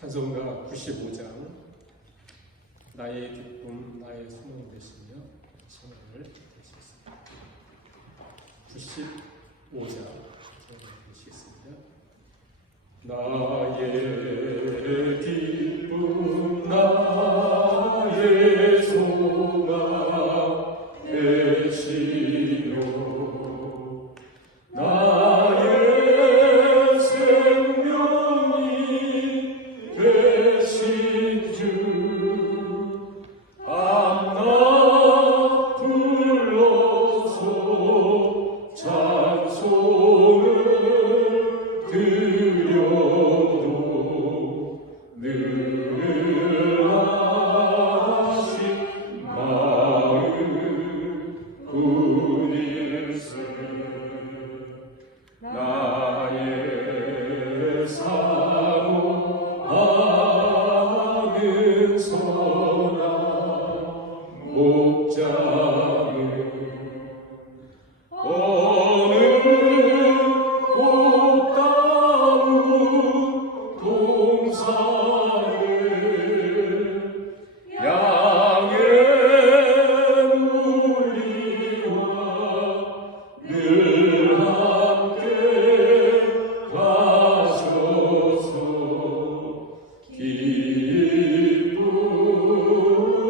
찬송가 95장 나의 기쁨 나의 소망이 되시며 찬양을 드리겠습니다. 95장 드리겠습니다. 나의 기쁨 나의 소망 되시며 나의 생명이 되신 주 밤낮 불러서 찬송을 드려도 늘 하신 마음 뿐일세. 나의 사모하는 선한 목자는 어느 곱다운 동산을 양의 무리와 늘 함께 가셔서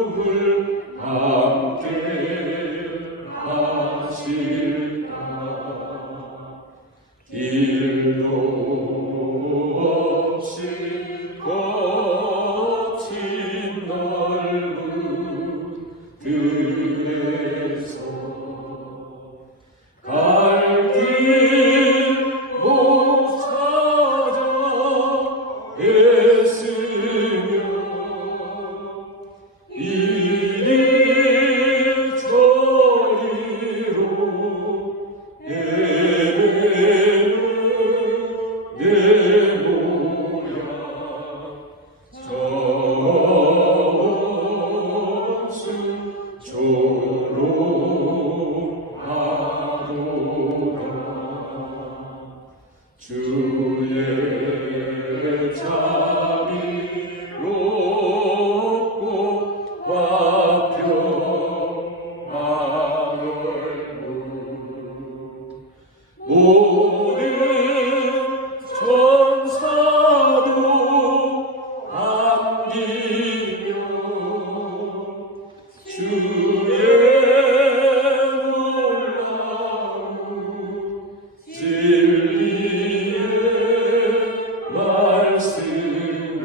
기쁨을 함께 하실까. 길도 없이 거친 넓은 들에서 갈 길 못 찾아 애쓰며 이리 저리로 헤매는 내 모양 저원수 조롱하도다. 주의 자비롭고 화평한 얼굴 모든 천사도 안기며 주의 놀라운 진리의 말씀을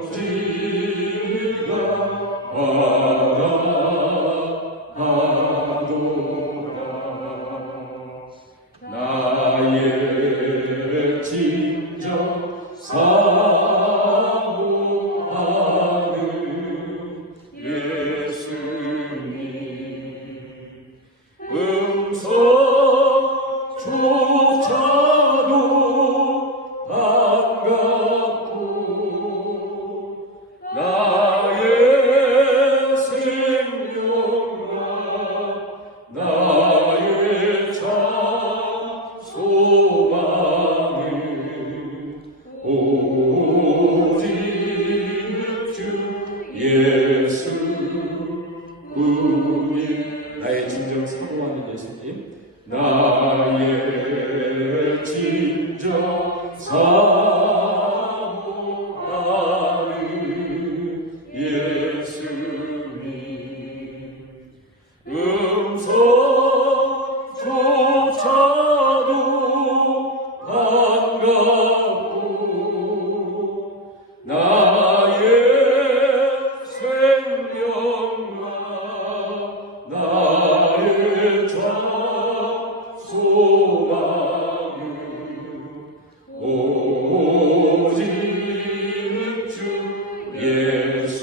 전지가 마다하도다. 나의 진정 사모하는 예수님 음성조차도 반갑고 나의 생명과 나의 참 소망은 오직 주 예수 뿐이. 나의 진정 사모하는 예수님 나의 진정 사모하는 예수님 음성조차도 반갑고 나의 생명과 나의 참 소망은 오직 주 예수.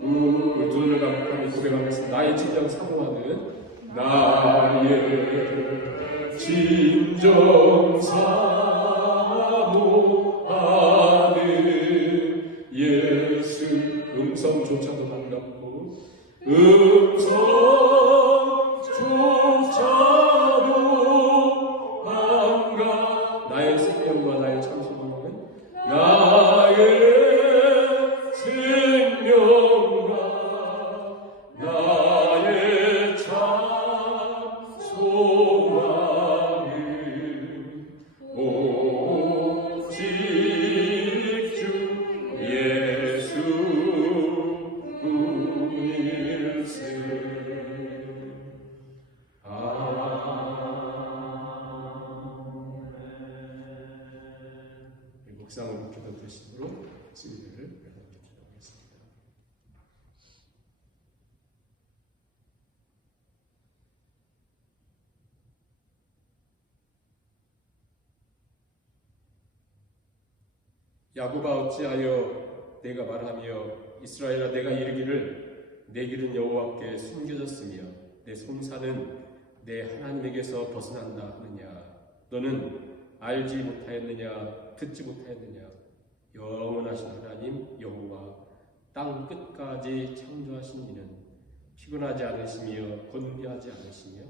눈을 감고 고백하겠습니다. 나의 진정 사모하는 나의 진정 사모하는 예수. 음성조차도 반갑고 음성조차도 반갑 나의 생명과 소망은 오직 주 예수 뿐일세. 묵상으로 기도 드심으로 주의를 여러분께 기도하겠습니다. 야곱아 어찌하여 내가 말하며 이스라엘아 내가 이르기를 내 길은 여호와께 숨겨졌으며 내 손사는 내 하나님에게서 벗어난다 하느냐. 너는 알지 못하였느냐 듣지 못하였느냐. 영원하신 하나님 여호와 땅 끝까지 창조하신 이는 피곤하지 않으시며 곤비하지 않으시며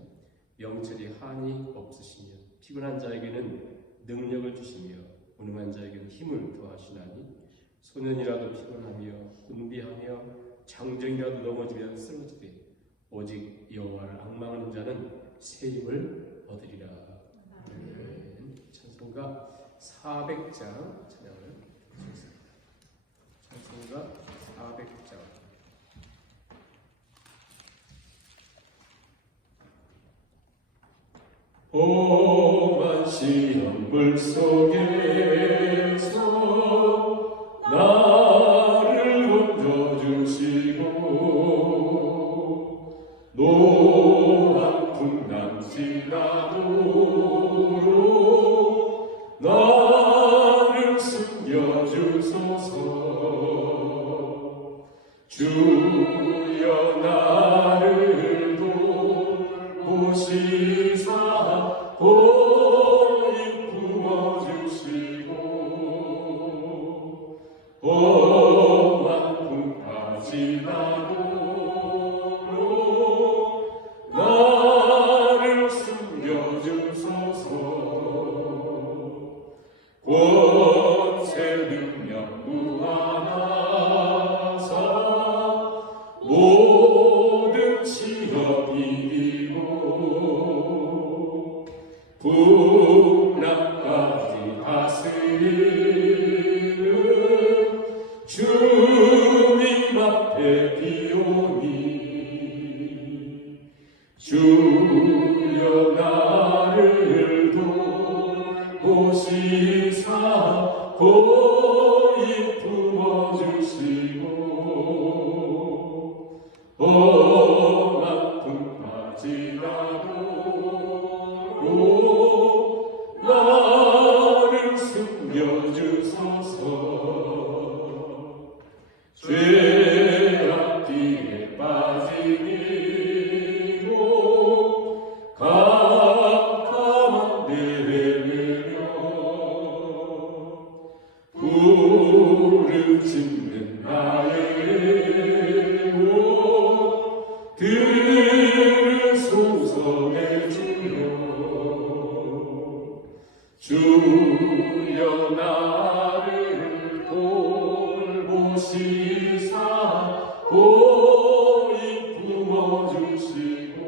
영철이 한이 없으시며 피곤한 자에게는 능력을 주시며 무능한 자에게는 힘을 더하시나니 소년이라도 피곤하며 곤비하며 장정이라도 넘어지면 쓰러지되 오직 여호와를 앙망하는 자는 새 힘을 얻으리라. 찬송가 400장 찬양을 드리겠습니다. 찬송가 400장. 험한 시험 물속에서 나를 건져주시고 노한 풍랑 지나도록 나를 숨겨주소서. 주여 나를 돌보시사 보이 품어주시고 험한 풍파 지나도록 나를 숨겨주소서. 권세 능력 무한하사 모든 시험 이기고 풍랑까지 다스리는 주님 앞에 비오니 주여 나를 돌보시사 고이 품어주시고 험한 풍파 지나도록 나를 숨겨주소서. 죄악 길에 빠진 이고 깜깜한 데를 부르짖는 나의 오 들으소서 내 주여 나를 돌보시사 고이 품어주시고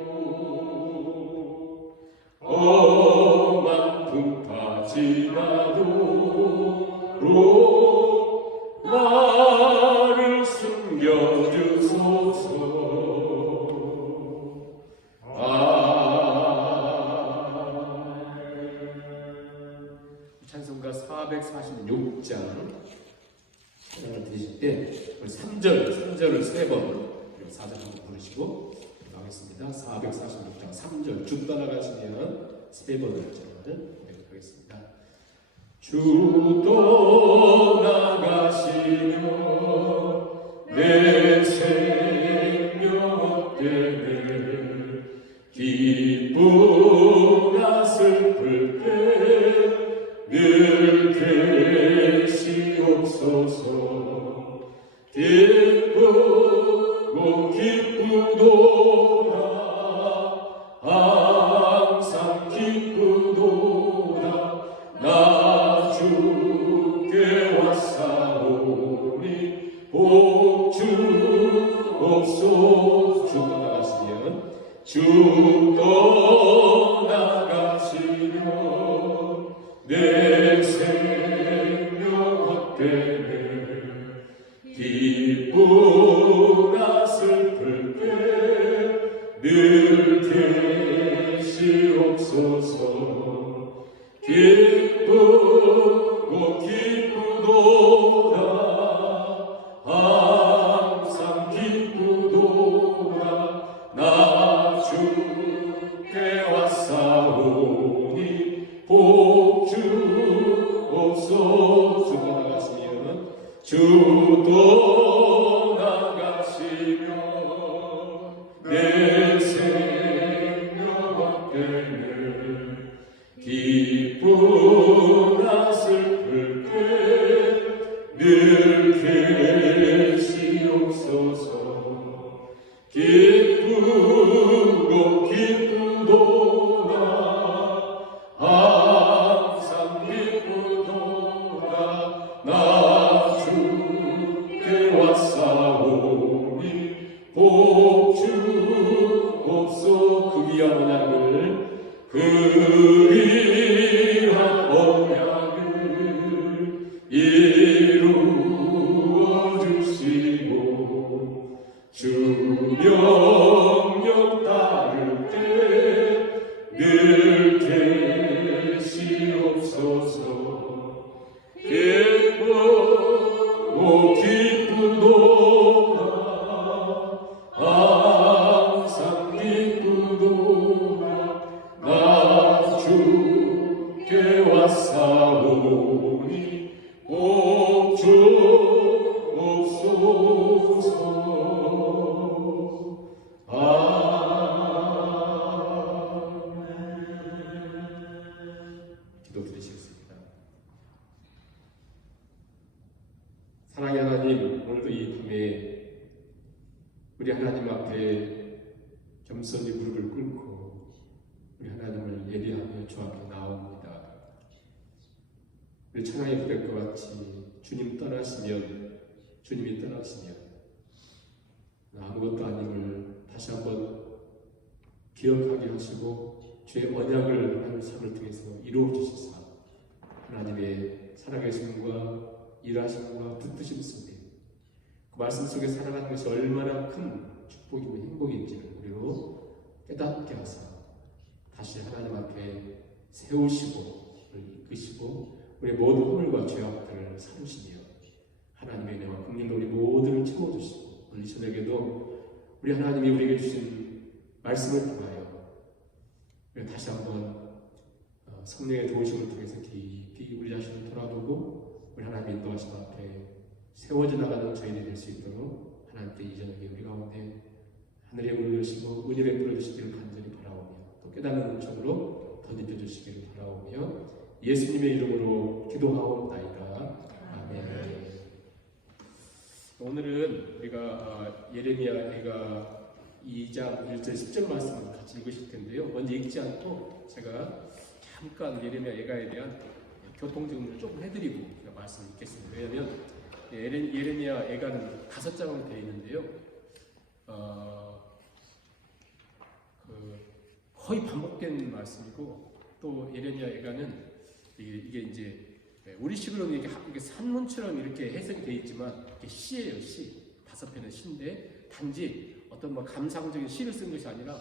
험한 풍파 지나도록 나를 숨겨주소서. 찬송가 446장 찬양을 드리실 때 3절을 3번 그리고 4절 한번 부르시고 나가겠습니다. 446장 3절 주 떠나가시면 3번을 찬양을 고백하겠습니다. 주 떠나가시며 내 생명 때문에 기쁘나 슬플 때 늘 계시옵소서. 기쁘고 기쁘도다 항상 기쁘도다 나 주께 왔사오니 복 주옵소서. 주 떠나가시면 주 떠나가시면 주옵소서. 기쁘고 기쁘도다 항상 기쁘도다 나 주께 왔사오니 복 주옵소서. 주 떠나가시면 내 생명은 기쁘나 슬플 때 늘 계시옵소서. 기쁘고 기쁘도다 항상 기쁘도다 나 주께 왔사오니 복 주옵소서. 그 귀한 언약을 이루어 주시고 주 명령 따를 때 늘 계시옵소서. 기쁘고 기쁘도다 항상 기쁘도다 나 주께 왔사오니 복 주옵소서. 기도드리시겠습니다. 사랑의 하나님, 오늘도 이 밤에 우리 하나님 앞에 겸손히 무릎을 꿇고 우리 하나님을 예배하며 주 앞에 나옵니다. 우리 천하의 부대과 같이 주님이 떠나시면 아무것도 아님을 다시 한번 기억하게 하시고 주의 언약을 하나님의 삶을 통해서 이루어 주시사 하나님의 살아계심과 일하심과 붙드심 속에 그 말씀 속에 살아가는 것이 얼마나 큰 축복이고 행복인지를 우리로 깨닫게 하사 다시 하나님 앞에 세우시고 이끄시고 우리 모든 허물과 죄악들을 사르시며 하나님의 은혜와 긍휼로 우리 모두를 채워주시고 오늘 이 저녁에도 우리 하나님이 우리에게 주신 말씀을 통하여 다시 한번 성령의 도우심을 통해서 깊이 우리 자신을 돌아보고 우리 하나님의 인도하심 앞에 세워져 나가는 저희들이 될 수 있도록 하나님께 이 저녁에 우리 가운데 하늘의 문을 여시고 은혜 베풀어 주시기를 간절히 바라오며 또 깨닫는 은총으로 덧입혀 주시기를 바라오며 예수님의 이름으로 기도하옵나이다. 아멘. 오늘은 우리가 예레미야가 2장 1절 10절 말씀을 같이 읽으실 텐데요. 먼저 읽지 않고 제가 잠깐 예레미야 예가에 대한 교통정리를 조금 해드리고 제가 말씀을 읽겠습니다. 왜냐하면 예레미야 예가는 5장으로 되어 있는데요. 거의 반복된 말씀이고 또 예레미야 예가는 이게 이제 우리식으로는 이게 산문처럼 이렇게 해석이 되어 있지만 이게 시예요. 시 5편의 시인데 단지 어떤 감상적인 시를 쓴 것이 아니라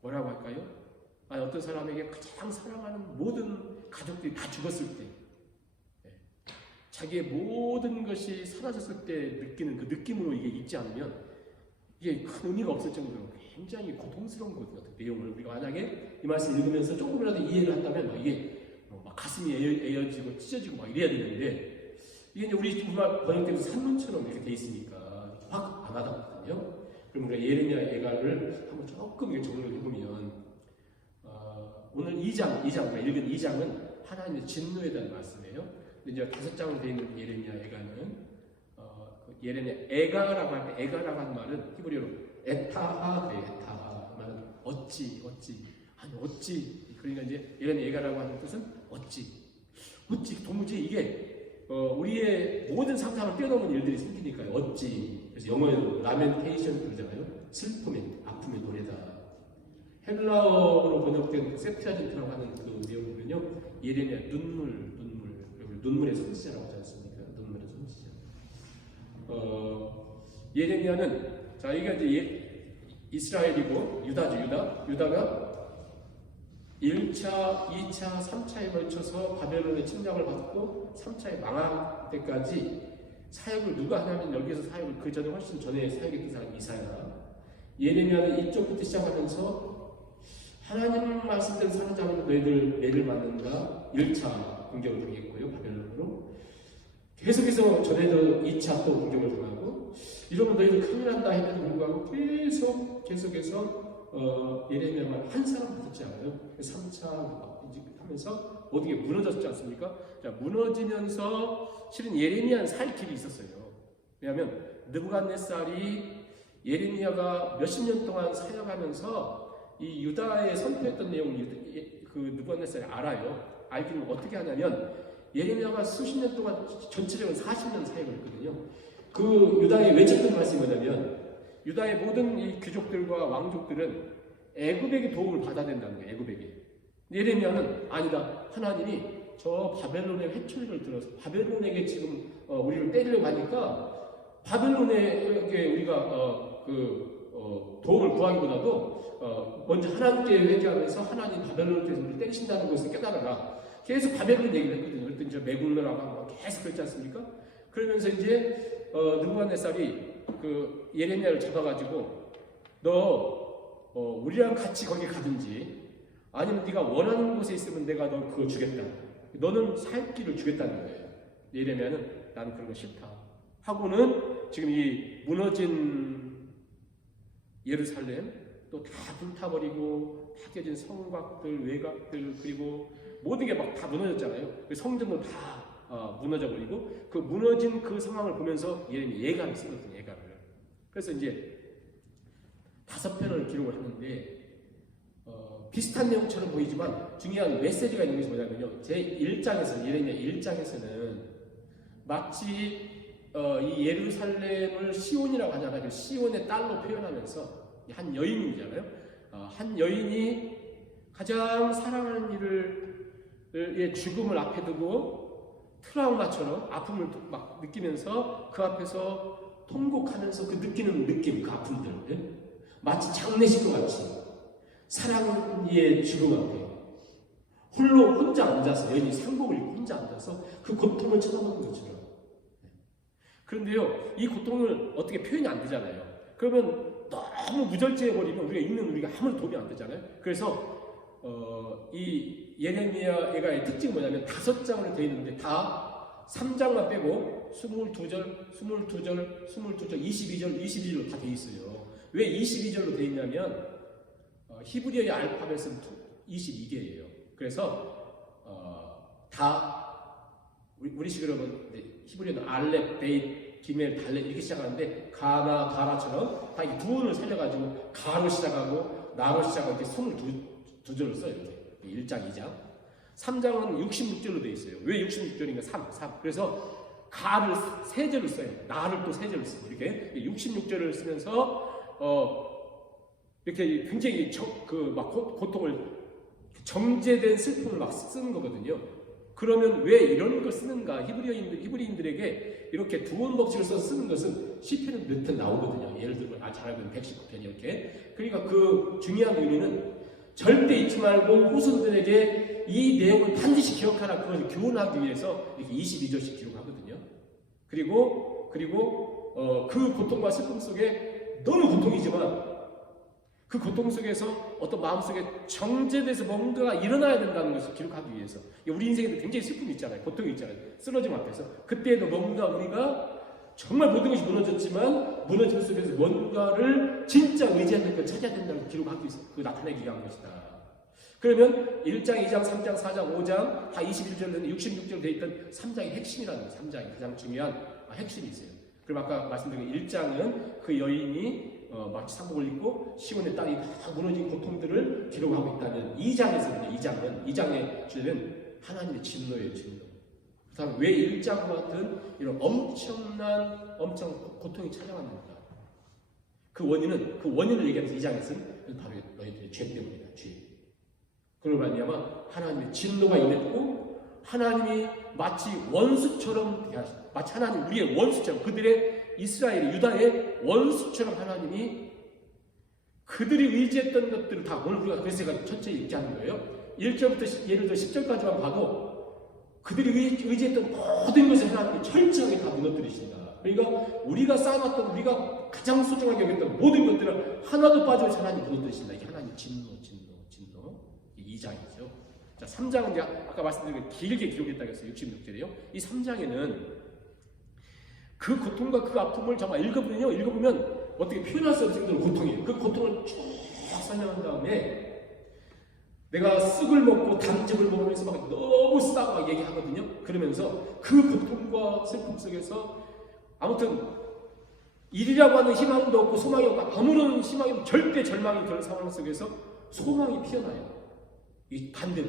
뭐라고 할까요? 어떤 사람에게 가장 사랑하는 모든 가족들이 다 죽었을 때 자기의 모든 것이 사라졌을 때 느끼는 그 느낌으로 이게 읽지 않으면 이게 큰 의미가 없을 정도로 굉장히 고통스러운 것 같은 내용을 우리가 만약에 이 말씀 읽으면서 조금이라도 이해를 한다면 이게 막 가슴이 에어지고 찢어지고 막 이래야 되는데 이게 이제 우리 번역되면서 산문처럼 이렇게 돼 있으니까 확 안 와닿거든요. 그럼 우리가 예레미야 예가를 한번 조금 정리를 해보면 오늘 2장 우리가 읽은 2장은 하나님의 진노에 대한 말씀이에요. 근데 이제 5장으로 되어 있는 예레미야 예가는 예레미야 에가라고 할 때 에가라고 하는 말은 히브리어로 에타하 에타하 말은 어찌 그러니까 이제 예레미야 에가라고 하는 뜻은 어찌 도무지 이게 우리의 모든 상상을 뛰어넘은 일들이 생기니까요. 어찌 그래서 영어에는 라멘테이션 그러잖아요. 슬픔의 아픔의 노래다. 헬라어로 번역된 세프티아진트라고 하는 그 내용 보면요. 예레미야 눈물의 손시자라고 하지 않습니까? 눈물의 손시자. 예레미야는 자 이게 이제 이스라엘이고 유다죠. 유다가 1차, 2차, 3차에 걸쳐서 바벨론의 침략을 받고 3차에 망할 때까지 사역을 누가 하냐면 여기서 사역을 그 전에 훨씬 전에 사역했던 사람 이사야. 예레미야는 이쪽부터 시작하면서 하나님 말씀대로 사는 자는 너희들 매를 맞는가 1차 공격을 당했고요. 바벨론으로. 계속해서 전에도 2차 또 공격을 당하고 이러면 너희들 큰일 난다 했는데 불구하고 계속해서 예레미야만 한 사람도 듣지 않아요. 3차 하면서 모든 게 무너졌지 않습니까? 자, 무너지면서 실은 예레미야는 살 길이 있었어요. 왜냐하면 느부갓네살이 예레미야가 몇십 년 동안 사역하면서 이 유다에 선포했던 내용을 그 느부갓네살이 알아요. 알기는 어떻게 하냐면 예레미야가 수십 년 동안 전체적으로 40년 사역을 했거든요. 그 유다에 외쳤던 말씀이 뭐냐면 유다의 모든 이 귀족들과 왕족들은 애굽에게 도움을 받아야 된다는 거예요. 애굽에게. 예레미야는 아니다. 하나님이 저 바벨론의 회초리를 들어서 바벨론에게 지금 우리를 때리려고 하니까 바벨론에게 우리가 도움을 구하기보다도 먼저 하나님께 회개하면서 하나님 바벨론께서 우리를 때리신다는 것을 깨달아라. 계속 바벨론 얘기를 했거든요. 그랬더니 저 메굴러라고 계속 그랬지 않습니까? 그러면서 이제 느부갓네살이 그 예레미야를 잡아가지고 너 우리랑 같이 거기 가든지 아니면 네가 원하는 곳에 있으면 내가 너 그거 주겠다. 너는 살 길을 주겠다는 거예요. 예레미야는 나는 그런 거 싫다 하고는 지금 이 무너진 예루살렘 또 다 불타버리고 다 깨진 성곽들 외곽들 그리고 모든 게 막 다 무너졌잖아요. 성전도 다 무너져버리고 그 무너진 그 상황을 보면서 예레미야 예가를 쓰거든요. 예가를. 그래서 이제 5편을 기록을 하는데 비슷한 내용처럼 보이지만 중요한 메시지가 있는 것이 뭐냐면요. 제1장에서 예레미야 1장에서는 마치 이 예루살렘을 시온이라고 하잖아요. 시온의 딸로 표현하면서 한 여인이잖아요. 한 여인이 가장 사랑하는 이의 죽음을 앞에 두고 트라우마처럼 아픔을 막 느끼면서 그 앞에서 통곡하면서 그 느끼는 느낌, 그 아픔들 마치 장례식과 같이 사랑의 죽음 앞에 홀로 혼자 앉아서 여인이 상복을 입고 혼자 앉아서 그 고통을 쳐다보는 것처럼. 그런데요, 이 고통을 어떻게 표현이 안 되잖아요. 그러면 너무 무절제해버리면 우리가 아무런 도움이 안 되잖아요. 그래서 이 예레미야의 특징이 뭐냐면 5장으로 되어 있는데 다 3장만 빼고 22절, 22절, 22절, 22절, 22절로 다 되어 있어요. 왜 22절로 되어 있냐면 히브리어의 알파벳은 22개예요. 그래서 다 우리식으로는 히브리어는 알렙, 베잇, 기멜, 달렛 이렇게 시작하는데 가나, 가라처럼 다 이 두음을 살려가지고 가로 시작하고 나로 시작하고 이렇게 22절을 써요. 이렇게 1장, 2장. 3장은 66절로 되어 있어요. 왜 66절인가? 3. 그래서 가를 3절을 써요. 나를 또 3절을 쓰고 이렇게 66절을 쓰면서 이렇게 굉장히 고통을 정제된 슬픔을 막 쓰는 거거든요. 그러면 왜 이런 걸 쓰는가? 히브리인들에게 이렇게 두원 법칙을 써서 쓰는 것은 시편은 몇 편 나오거든요. 예를 들면 잘 알고 있는 119편 이렇게. 그러니까 그 중요한 의미는 절대 잊지 말고 후손들에게 이 내용을 반드시 기억하라. 그것을 교훈하기 위해서 이렇게 22절씩 기록하거든요. 그리고 그 고통과 슬픔 속에 너무 고통이지만 그 고통 속에서 어떤 마음속에 정제돼서 뭔가가 일어나야 된다는 것을 기록하기 위해서. 우리 인생에도 굉장히 슬픔이 있잖아요. 고통이 있잖아요. 쓰러짐 앞에서. 그때에도 뭔가 우리가 정말 모든 것이 무너졌지만 무너짐 속에서 뭔가를 진짜 의지하는 걸 찾아야 된다는 걸 기록하기 위해서 나타내기 위한 것이다. 그러면 1장, 2장, 3장, 4장, 5장 다 21절에는 66절 되어 있던 3장의 핵심이라는 거예요. 3장이 가장 중요한 핵심이 있어요. 그리고 아까 말씀드린 1장은 그 여인이 마치 상복을 입고 시온의 딸이 다 무너진 고통들을 기록하고 있다면 2장에서는 2장의 주제는 하나님의 진노예요. 진노. 그 다음에 왜 1장과 같은 이런 엄청난 고통이 찾아왔는가. 그 원인을 얘기하면서 2장에서는 바로 너희들의 죄 때문이다. 죄. 그걸 말미암아 하나님의 진노가 임했고 하나님이 마치 원수처럼 마치 하나님 우리의 원수처럼 그들의 이스라엘의 유다의 원수처럼 하나님이 그들이 의지했던 것들을 다 오늘 우리가 그래서 제가 천천히 읽게 하는 거예요. 1절부터 예를 들어 10절까지만 봐도 그들이 의지했던 모든 것을 하나님이 철저하게 다 무너뜨리신다. 그러니까 우리가 쌓아놨던 우리가 가장 소중하게 여겼던 모든 것들을 하나도 빠짐없이 하나님 무너뜨리신다. 이게 하나님 진노. 이 2장이죠. 자, 3장은 제가 아까 말씀드린 거 길게 기록했다고 했어요. 66절이요. 이 3장에는 그 고통과 그 아픔을 정말 읽어보면 어떻게 표현할 수 없을 정도로 고통이에요. 그 고통을 쭉 설명한 다음에 내가 쑥을 먹고 단즙을 먹으면서 막 너무 쓰다고 막 얘기하거든요. 그러면서 그 고통과 슬픔 속에서 아무튼 일이라고 하는 희망도 없고 소망이 없고 아무런 희망이 없고 절대 절망이 그런 상황 속에서 소망이 피어나요. 이 반대로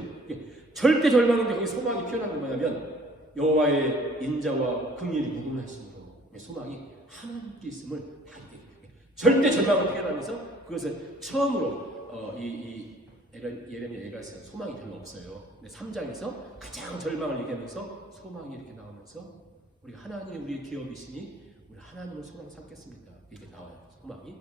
절대 절망인데 거기 소망이 피어나는 게 뭐냐면 여호와의 인자와 긍휼이 무궁하신 거. 소망이 하나님께 있음을 다 절대 절망을 피해가면서 그것을 처음으로 예레미야 얘기했어요. 소망이 별로 없어요. 근데 3장에서 가장 절망을 얘기하면서 소망이 이렇게 나오면서 우리가 하나님이 우리의 기업이시니 우리 하나님을 소망 삼겠습니다. 이게 나와요. 소망이.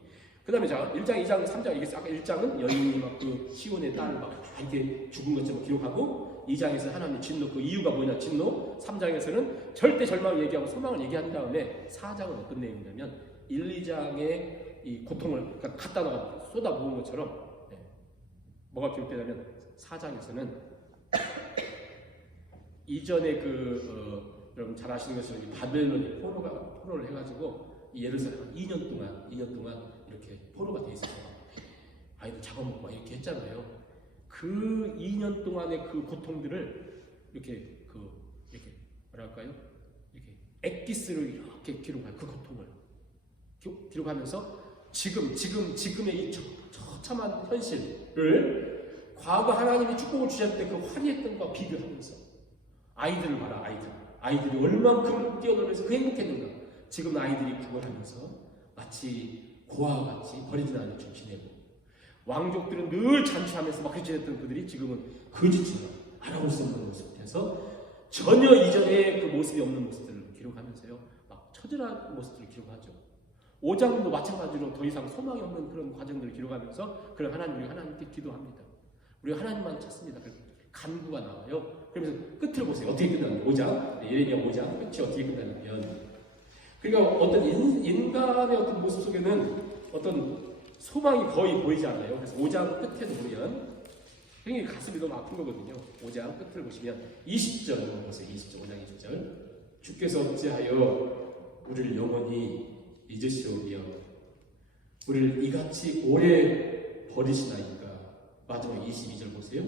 그 다음에 자 1장, 2장, 3장 이게 아까 1장은 여인이 막 그 시온의 딸을 막 이렇게 죽은 것처럼 기록하고 2장에서 하나님의 진노 그 이유가 뭐냐 진노 3장에서는 절대 절망을 얘기하고 소망을 얘기한 다음에 4장은 어떤 내용이냐면 1, 2장의 이 고통을 갖다 놓아 쏟아부은 것처럼 뭐가 기록되냐면 4장에서는 이전에 여러분 잘 아시는 것처럼 바벨론이 포로를 해가지고 이 예루살렘 2년 동안 이렇게 포로가 돼 있어요. 아이들 잡아먹고 막 이렇게 했잖아요. 그 2년 동안의 그 고통들을 이렇게 뭐랄까요? 이렇게 엑기스로 이렇게 기록한 그 고통을 기록하면서 지금의 이 처참한 현실을 과거 하나님이 축복을 주셨을 때 그 화려했던 것과 비교하면서 아이들을 봐라 아이들이 얼만큼 뛰어놀면서 그 행복했는가. 지금 아이들이 구걸하면서 마치 고아와 같이 버리진 않은 척 지내고 왕족들은 늘 잔치하면서 막 지냈던 그들이 지금은 거지처럼 알아볼 수 없는 모습에서 전혀 이전에 그 모습이 없는 모습들을 기록하면서요 막 처절한 모습들을 기록하죠. 5장도 마찬가지로 더 이상 소망이 없는 그런 과정들을 기록하면서 그런 우리 하나님께 기도합니다. 우리가 하나님만 찾습니다. 간구가 나와요. 그러면서 끝을 보세요. 어떻게 끝나냐 5장 예레미야 5장 끝이 어떻게 끝나냐면 그러니까 어떤 인간의 어떤 모습 속에는 어떤 소망이 거의 보이지 않아요. 그래서 5장 끝에도 보면 굉장히 가슴이 너무 아픈 거거든요. 5장 끝을 보시면 20절 보세요. 20절 5장 20절 주께서 어찌하여 우리를 영원히 잊으시오며 우리를 이같이 오래 버리시나이까. 마지막 22절 보세요.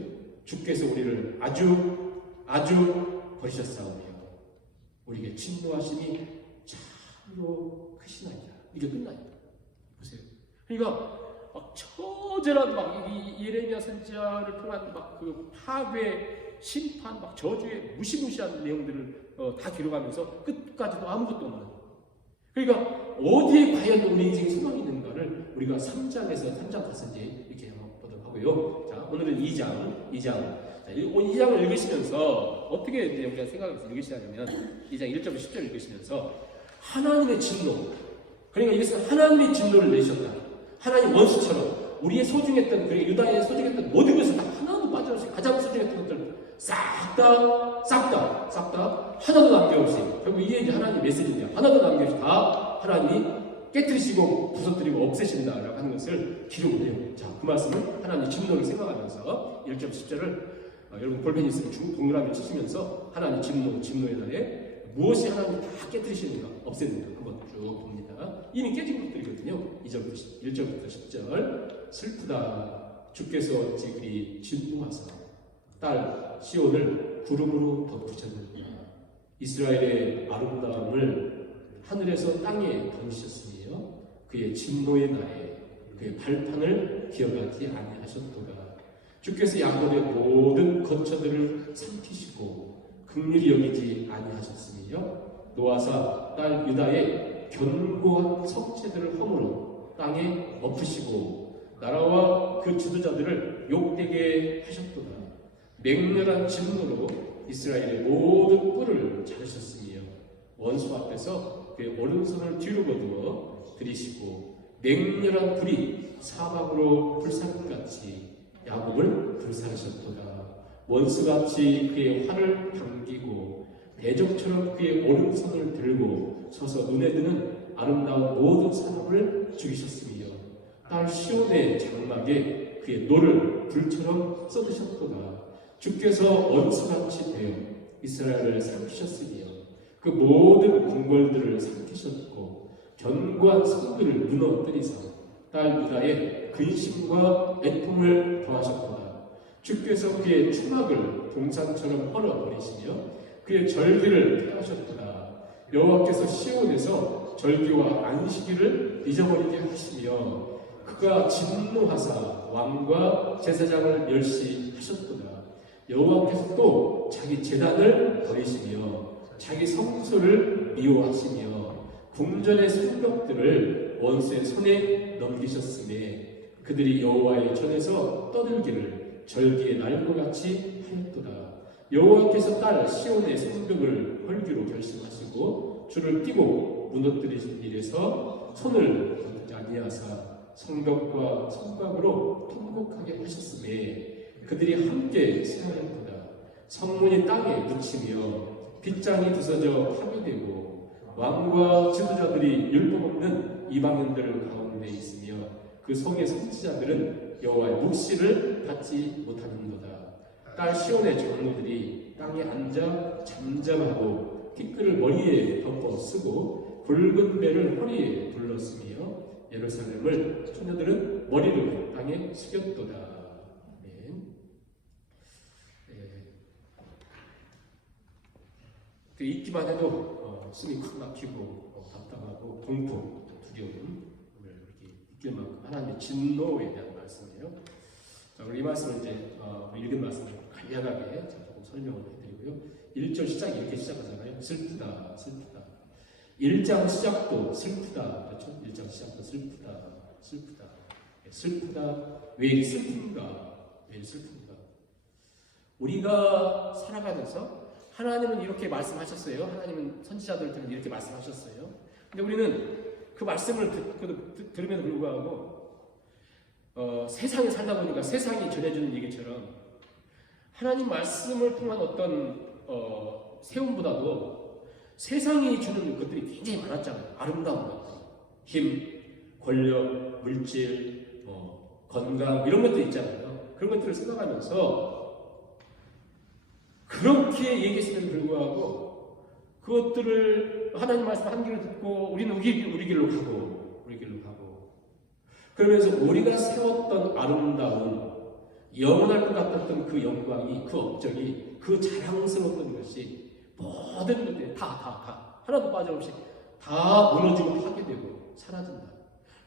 주께서 우리를 아주 버리셨사오며 우리에게 진노하심이 참으로 크시나이다. 이게 끝나요. 보세요. 그러니까 막 처절한 막 이 예레미야 선지자를 통한 막 그 파괴, 심판, 막 저주의 무시무시한 내용들을 다 기록하면서 끝까지도 아무것도 없는. 그러니까 어디에 과연 우리 인생에 소망이 있는가를 우리가 3장 갔을 때 이렇게 한번 보도록 하고요. 자, 오늘은 2장. 자, 2장을 읽으시면서 어떻게 이제 우리가 생각해서 읽으시냐면 2장 1절부터 10절 읽으시면서 하나님의 진노. 그러니까 이것은 하나님의 진노를 내셨다. 하나님 원수처럼 우리의 소중했던 그리고 유다의 소중했던 모든 것을 다 하나도 빠져없이 가장 소중했던 것들 싹 다 하나도 남겨없이 결국 이게 이제 하나님 메시지인데요. 하나도 남겨없이 다 하나님이 깨뜨리시고 부서뜨리고 없애신다라고 하는 것을 기록을 해요. 자, 그 말씀을 하나님의 진노를 생각하면서 1절 10절을 여러분 볼펜 있으면 동그라미 치시면서 하나님의 진노의 날에 무엇이 하나님이 다 깨뜨리시는가 없애는가 한번 쭉 봅니다. 이미 깨진 것들이거든요. 1절부터 10절 슬프다. 주께서 어찌 그리 진노하사 딸 시온을 구름으로 덮으셨느냐. 이스라엘의 아름다움을 하늘에서 땅에 던지셨으며 그의 진노의 날에 그의 발판을 기억하지 아니하셨도다. 주께서 야곱의 모든 거처들을 삼키시고 긍휼히 여기지 아니하셨으며 노아사 딸 유다의 견고한 성체들을 허물어 땅에 엎으시고 나라와 그 지도자들을 욕되게 하셨도다. 맹렬한 진노로 이스라엘의 모든 뿔을 자르셨으며 원수 앞에서 그의 오른손을 뒤로 거두어 들이시고 맹렬한 불이 사막으로 불살같이 야곱을 불살하셨도다. 원수같이 그의 활을 당기고 대적처럼 그의 오른손을 들고 서서 눈에 드는 아름다운 모든 사람을 죽이셨으며 딸 시온의 장막에 그의 노를 불처럼 쏟으셨도다. 주께서 원수같이 되어 이스라엘을 삼키셨으며 그 모든 궁궐들을 삼키셨고 견고한 성들을 무너뜨리사 딸 유다의 근심과 애통을 더하셨도다. 주께서 그의 추막을 동산처럼 헐어버리시며 그의 절기를 폐하셨도다. 여호와께서 시온에서 절기와 안식일을 잊어버리게 하시며 그가 진노하사 왕과 제사장을 멸시하셨도다. 여호와께서 또 자기 제단을 버리시며 자기 성소를 미워하시며 궁전의 성벽들을 원수의 손에 넘기셨으니 그들이 여호와의 전에서 떠들기를 절기의 날과 같이 하였도다. 여호와께서 딸 시온의 성벽을 헐기로 결심하시고 줄을 띄고 무너뜨리신 일에서 손을 거두지 아니하사 성벽과 성곽으로 통곡하게 하셨으니 그들이 함께 쇠하였도다. 성문이 땅에 묻히며 빗장이 부서져 파괴되고 왕과 지도자들이 율법 없는 이방인들 가운데 있으며 그 성의 선지자들은 여호와의 묵시를 받지 못하는도다. 딸 시온의 장로들이 땅에 앉아 잠잠하고 티끌을 머리에 덮어 쓰고 붉은 배를 허리에 둘렀으며 예루살렘을 처녀들은 머리를 땅에 숙였도다. 읽기만 해도 숨이 콱 막히고 답답하고 공포, 두려움을 이렇게 느낄 만큼 하나님의 진노에 대한 말씀이에요. 자, 우리 이 말씀을 이제 읽은 말씀을 간략하게 조금 설명을 해드리고요. 1절 시작이 이렇게 시작하잖아요. 슬프다, 슬프다. 1장 시작도 슬프다, 그렇죠? 1장 시작도 슬프다, 슬프다. 슬프다. 왜 이리 슬픈가? 왜 이리 슬픈가? 우리가 살아가면서 하나님은 이렇게 말씀하셨어요. 하나님은 선지자들한테는 이렇게 말씀하셨어요. 근데 우리는 그 말씀을 들음에도 불구하고 세상에 살다 보니까 세상이 전해주는 얘기처럼 하나님 말씀을 통한 어떤 세움보다도 세상이 주는 것들이 굉장히 많았잖아요. 아름다운 것들, 힘, 권력, 물질, 건강 이런 것들 있잖아요. 그런 것들을 생각하면서 그렇게 얘기했음에도 불구하고 그것들을 하나님 말씀 한 길을 듣고 우리는 우리 길로 가고 그러면서 우리가 세웠던 아름다운 영원할 것 같았던 그 영광이, 그 업적이, 그 자랑스러웠던 것이 모든 것들이 다 하나도 빠짐없이 다 무너지고 파괴되고 사라진다.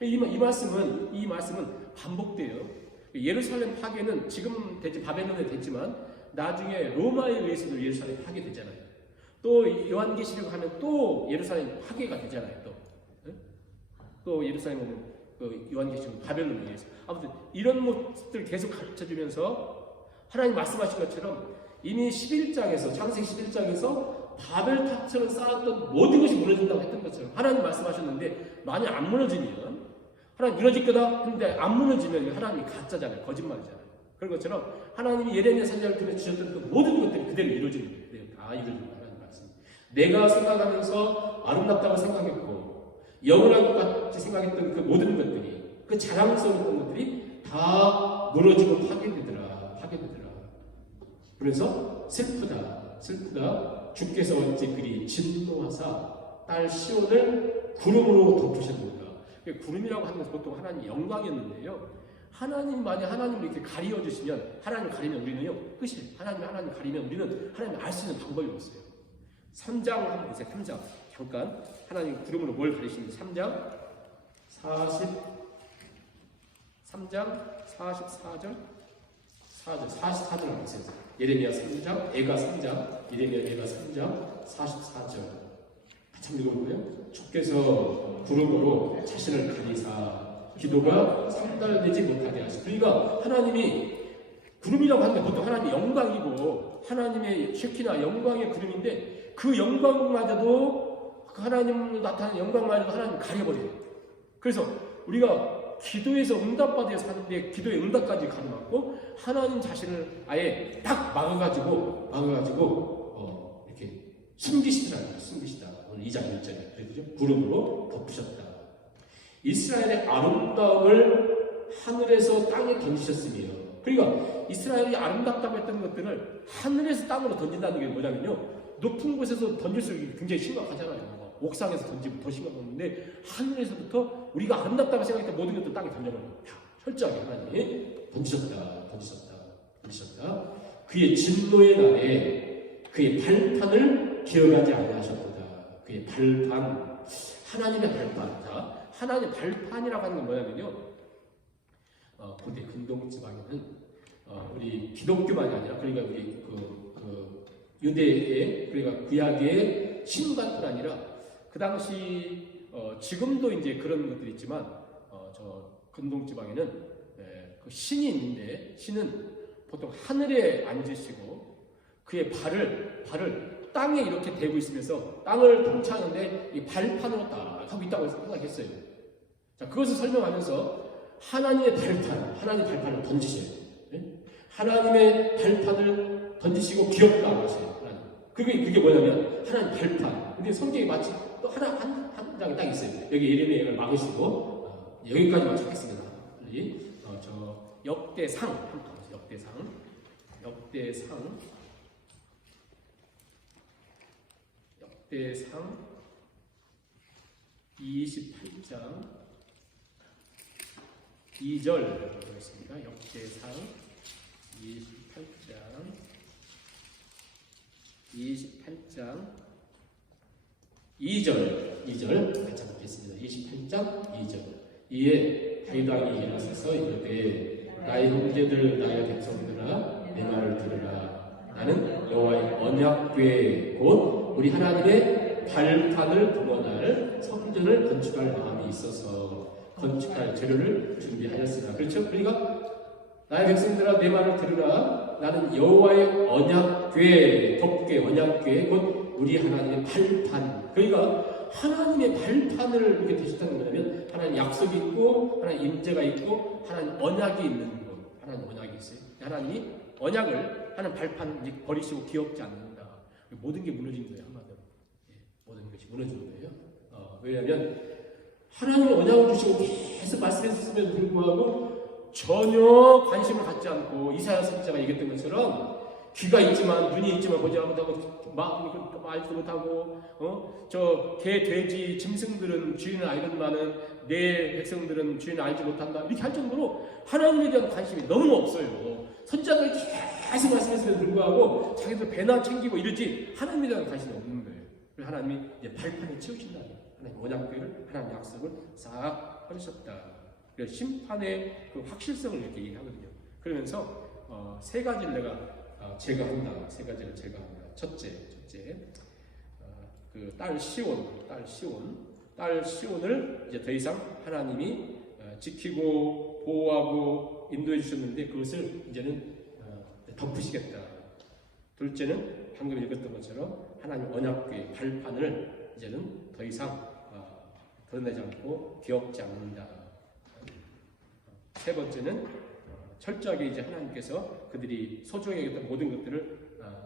이 말씀은 반복돼요. 예루살렘 파괴는 지금 바벨론에 됐지만 나중에 로마에 의해서도 예루살렘 파괴되잖아요. 또 요한계시록 하면 또 예루살렘 파괴가 되잖아요. 또 예루살렘은 요한계시록 바벨론에 의해서. 아무튼 이런 것들 계속 가르쳐주면서 하나님 말씀하신 것처럼 이미 11장에서 창세기 11장에서 바벨탑처럼 쌓았던 모든 것이 무너진다고 했던 것처럼 하나님 말씀하셨는데 만약 안 무너지면 하나님 무너질 거다 했는데 안 무너지면 하나님이 가짜잖아요. 거짓말이잖아요. 그런 것처럼 하나님이 예레미야 선지자를 통해 주셨던 그 모든 것들이 그대로 이루어지는 거예요. 다 이루어지는 하나님 말씀. 내가 생각하면서 아름답다고 생각했고 영원할 것 같이 생각했던 그 모든 것들이, 그 자랑스러웠던 것들이 다 무너지고 파괴되더라. 그래서 슬프다. 주께서 어찌 그리 진노하사 딸 시온을 구름으로 덮으셨는가. 구름이라고 하는 것은 보통 하나님의 영광이었는데요. 만약 하나님을 이렇게 가리어주시면, 하나님 가리면 우리는요, 끝이에요. 하나님 가리면 우리는 하나님을 알 수 있는 방법이 없어요. 3장 한번 보세요. 3장. 잠깐. 하나님 구름으로 뭘 가리시는지. 3장 44절. 44절 보세요. 예레미야 3장, 예가 3장, 예레미야 3장, 44절. 같이 읽어볼까요? 주께서 구름으로 자신을 가리사 기도가 상달되지 못하게 하시고, 그러니까 하나님이 구름이라고 하는 게 보통 하나님의 영광이고 하나님의 쉐키나 영광의 구름인데 그 영광마저도 그 하나님 나타나는 영광마저도 하나님 가려버려요. 그래서 우리가 기도에서 응답받아야 사는데 기도의 응답까지 가로막고 하나님 자신을 아예 딱 막아가지고 이렇게 숨기시다. 오늘 2장 1절에 그랬죠? 구름으로 덮으셨다. 이스라엘의 아름다움을 하늘에서 땅에 던지셨으며, 그러니까 이스라엘이 아름답다고 했던 것들을 하늘에서 땅으로 던진다는 게 뭐냐면요, 높은 곳에서 던질 수 굉장히 심각하잖아요. 옥상에서 던지면 더 심각한데 하늘에서부터 우리가 아름답다고 생각했던 모든 것들 땅에 던져버려요. 다 철저하게 하나님이 던지셨다. 그의 진노의 날에 그의 발판을 기억하지 아니하셨도다. 그의 발판, 하나님의 발판. 자, 하나님의 발판이라고 하는 건 뭐냐면요, 고대 근동 지방에는 우리 기독교만이 아니라, 그러니까 우리 유대의, 그러니까 구약의 신관뿐 아니라 그 당시 지금도 이제 그런 것들이 있지만 저 근동 지방에는 그 신이 있는데, 신은 보통 하늘에 앉으시고 그의 발을 땅에 이렇게 대고 있으면서 땅을 통치하는데 이 발판으로 딱 하고 있다고 생각했어요. 자, 그것을 설명하면서 하나님의 발판을 던지셔요. 네? 하나님의 발판을 던지시고 기억도 안 하세요. 그게 뭐냐면 하나님 발판. 근데 성경에 마치 또 한 장이 딱 있어요. 여기 예레미야를 막으시고 여기까지만 찾겠습니다. 저 역대상 한번 가보세요. 역대상 28장 2절 보겠습니다. 역대상 28장 2절 같이 보겠습니다. 28장 2절. 이에 다윗 왕이 일어서서 이르되 나의 형제들 나의 백성들아 내 말을 들으라. 나는 여호와의 언약궤 곧 우리 하나님의 발판을 봉헌할 성전을 건축할 마음이 있어서 건축할 재료를 준비하였으나. 그렇죠? 그러니까 나의 백성들아 내 말을 들으라. 나는 여호와의 언약궤, 덮궤, 언약궤 곧 우리 하나님의 발판. 그러니까 하나님의 발판을 이렇게 되셨다는 거냐면 하나님 약속이 있고 하나님 임재가 있고 하나님 언약이 있는 것. 하나님 언약이 있어요. 하나님이 언약을 하나님 발판을 버리시고 기억지 않는다. 모든 게 무너진 거예요. 한마디로. 모든 것이 무너진 거예요. 왜냐하면 하나님의 언약을 주시고 계속 말씀했음에도 불구하고 전혀 관심을 갖지 않고 이사야 선지자가 얘기했던 것처럼 귀가 있지만 눈이 있지만 보지 못하고 마음이 알지도 못하고 저 개, 돼지, 짐승들은 주인을 알건만은 내 백성들은 주인을 알지 못한다. 이렇게 할 정도로 하나님에 대한 관심이 너무 없어요. 선지자들이 계속 말씀했음에도 불구하고 자기들 배나 챙기고 이러지 하나님에 대한 관심이 없는 거예요. 그래서 하나님이 이제 발판을 채우신다. 하나님 언약궤를 하나님 약속을 싹 버리셨다. 그래서 심판의 그 확실성을 이렇게 얘기하거든요. 그러면서 세 가지를 내가 제거한다. 세 가지를 제거한다. 첫째, 그 딸 시온을 이제 더 이상 하나님이 지키고 보호하고 인도해 주셨는데 그것을 이제는 덮으시겠다. 둘째는 방금 읽었던 것처럼 하나님 언약궤 발판을 이제는 더 이상 드러내지 않고 기억지 않는다. 세 번째는 철저하게 이제 하나님께서 그들이 소중히 여겼던 모든 것들을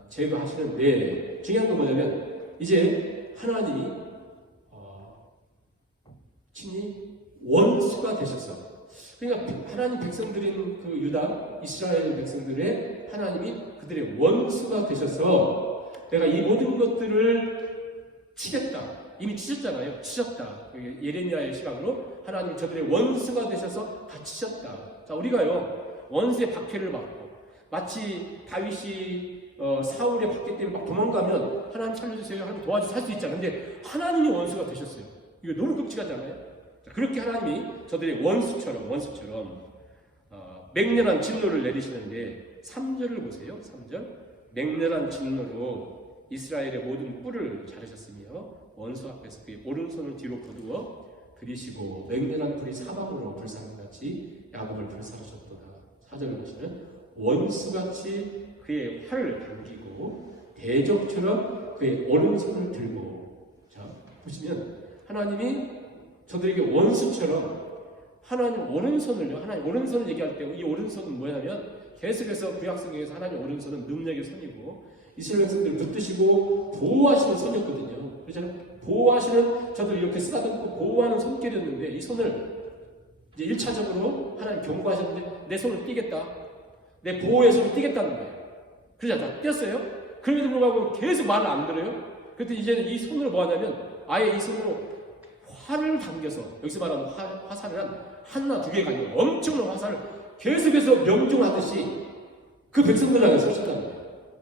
제거하시는데 중요한 건 뭐냐면 이제 하나님이 친히 원수가 되셨어. 그러니까 하나님 백성들인 그 유다 이스라엘 백성들의 하나님이 그들의 원수가 되셔서 내가 이 모든 것들을 치겠다. 이미 치셨잖아요. 치셨다. 예레미야의 시각으로 하나님이 저들의 원수가 되셔서 다 치셨다. 자, 우리가요 원수의 박해를 받고 마치 다윗이 사울의 박해 때문에 막 도망가면 하나님 살려주세요 하나님 도와주세요 할 수 있잖아요. 근데 하나님이 원수가 되셨어요. 이거 너무 끔찍하잖아요. 자, 그렇게 하나님이 저들의 원수처럼 맹렬한 진노를 내리시는데 3절을 보세요. 3절 맹렬한 진노로 이스라엘의 모든 뿔을 자르셨으며 원수 앞에서 그의 오른손을 뒤로 거두어 들이시고 맹렬한 불이 사방으로 불사같이 야곱을 불사하셨도다. 4절을 보시면 원수같이 그의 활을 당기고 대적처럼 그의 오른손을 들고. 자 보시면 하나님이 저들에게 원수처럼 하나님 오른손을요. 하나님 오른손을 얘기할 때 이 오른손은 뭐냐면 계속해서 구약성경에서 하나님 오른손은 능력의 손이고 이스라엘 백성들을 붙드시고 보호하시는 손이었거든요. 그렇잖아요. 보호하시는, 저도 이렇게 쓰다듬고 보호하는 손길이었는데 이 손을 이제 1차적으로 하나님 경고하셨는데 내 손을 띄겠다. 내 보호의 손을 띄겠다는 거예요. 그러지 않다. 띄었어요. 그럼에도 불구하고 계속 말을 안 들어요. 그때 이제는 이 손으로 뭐 하냐면 아예 이 손으로 활을 당겨서, 여기서 말하는 화살을 하나 두 개가 아니고 엄청난 화살을 계속해서 명중하듯이 그 백성들 향해서 쏘셨다는 거예요.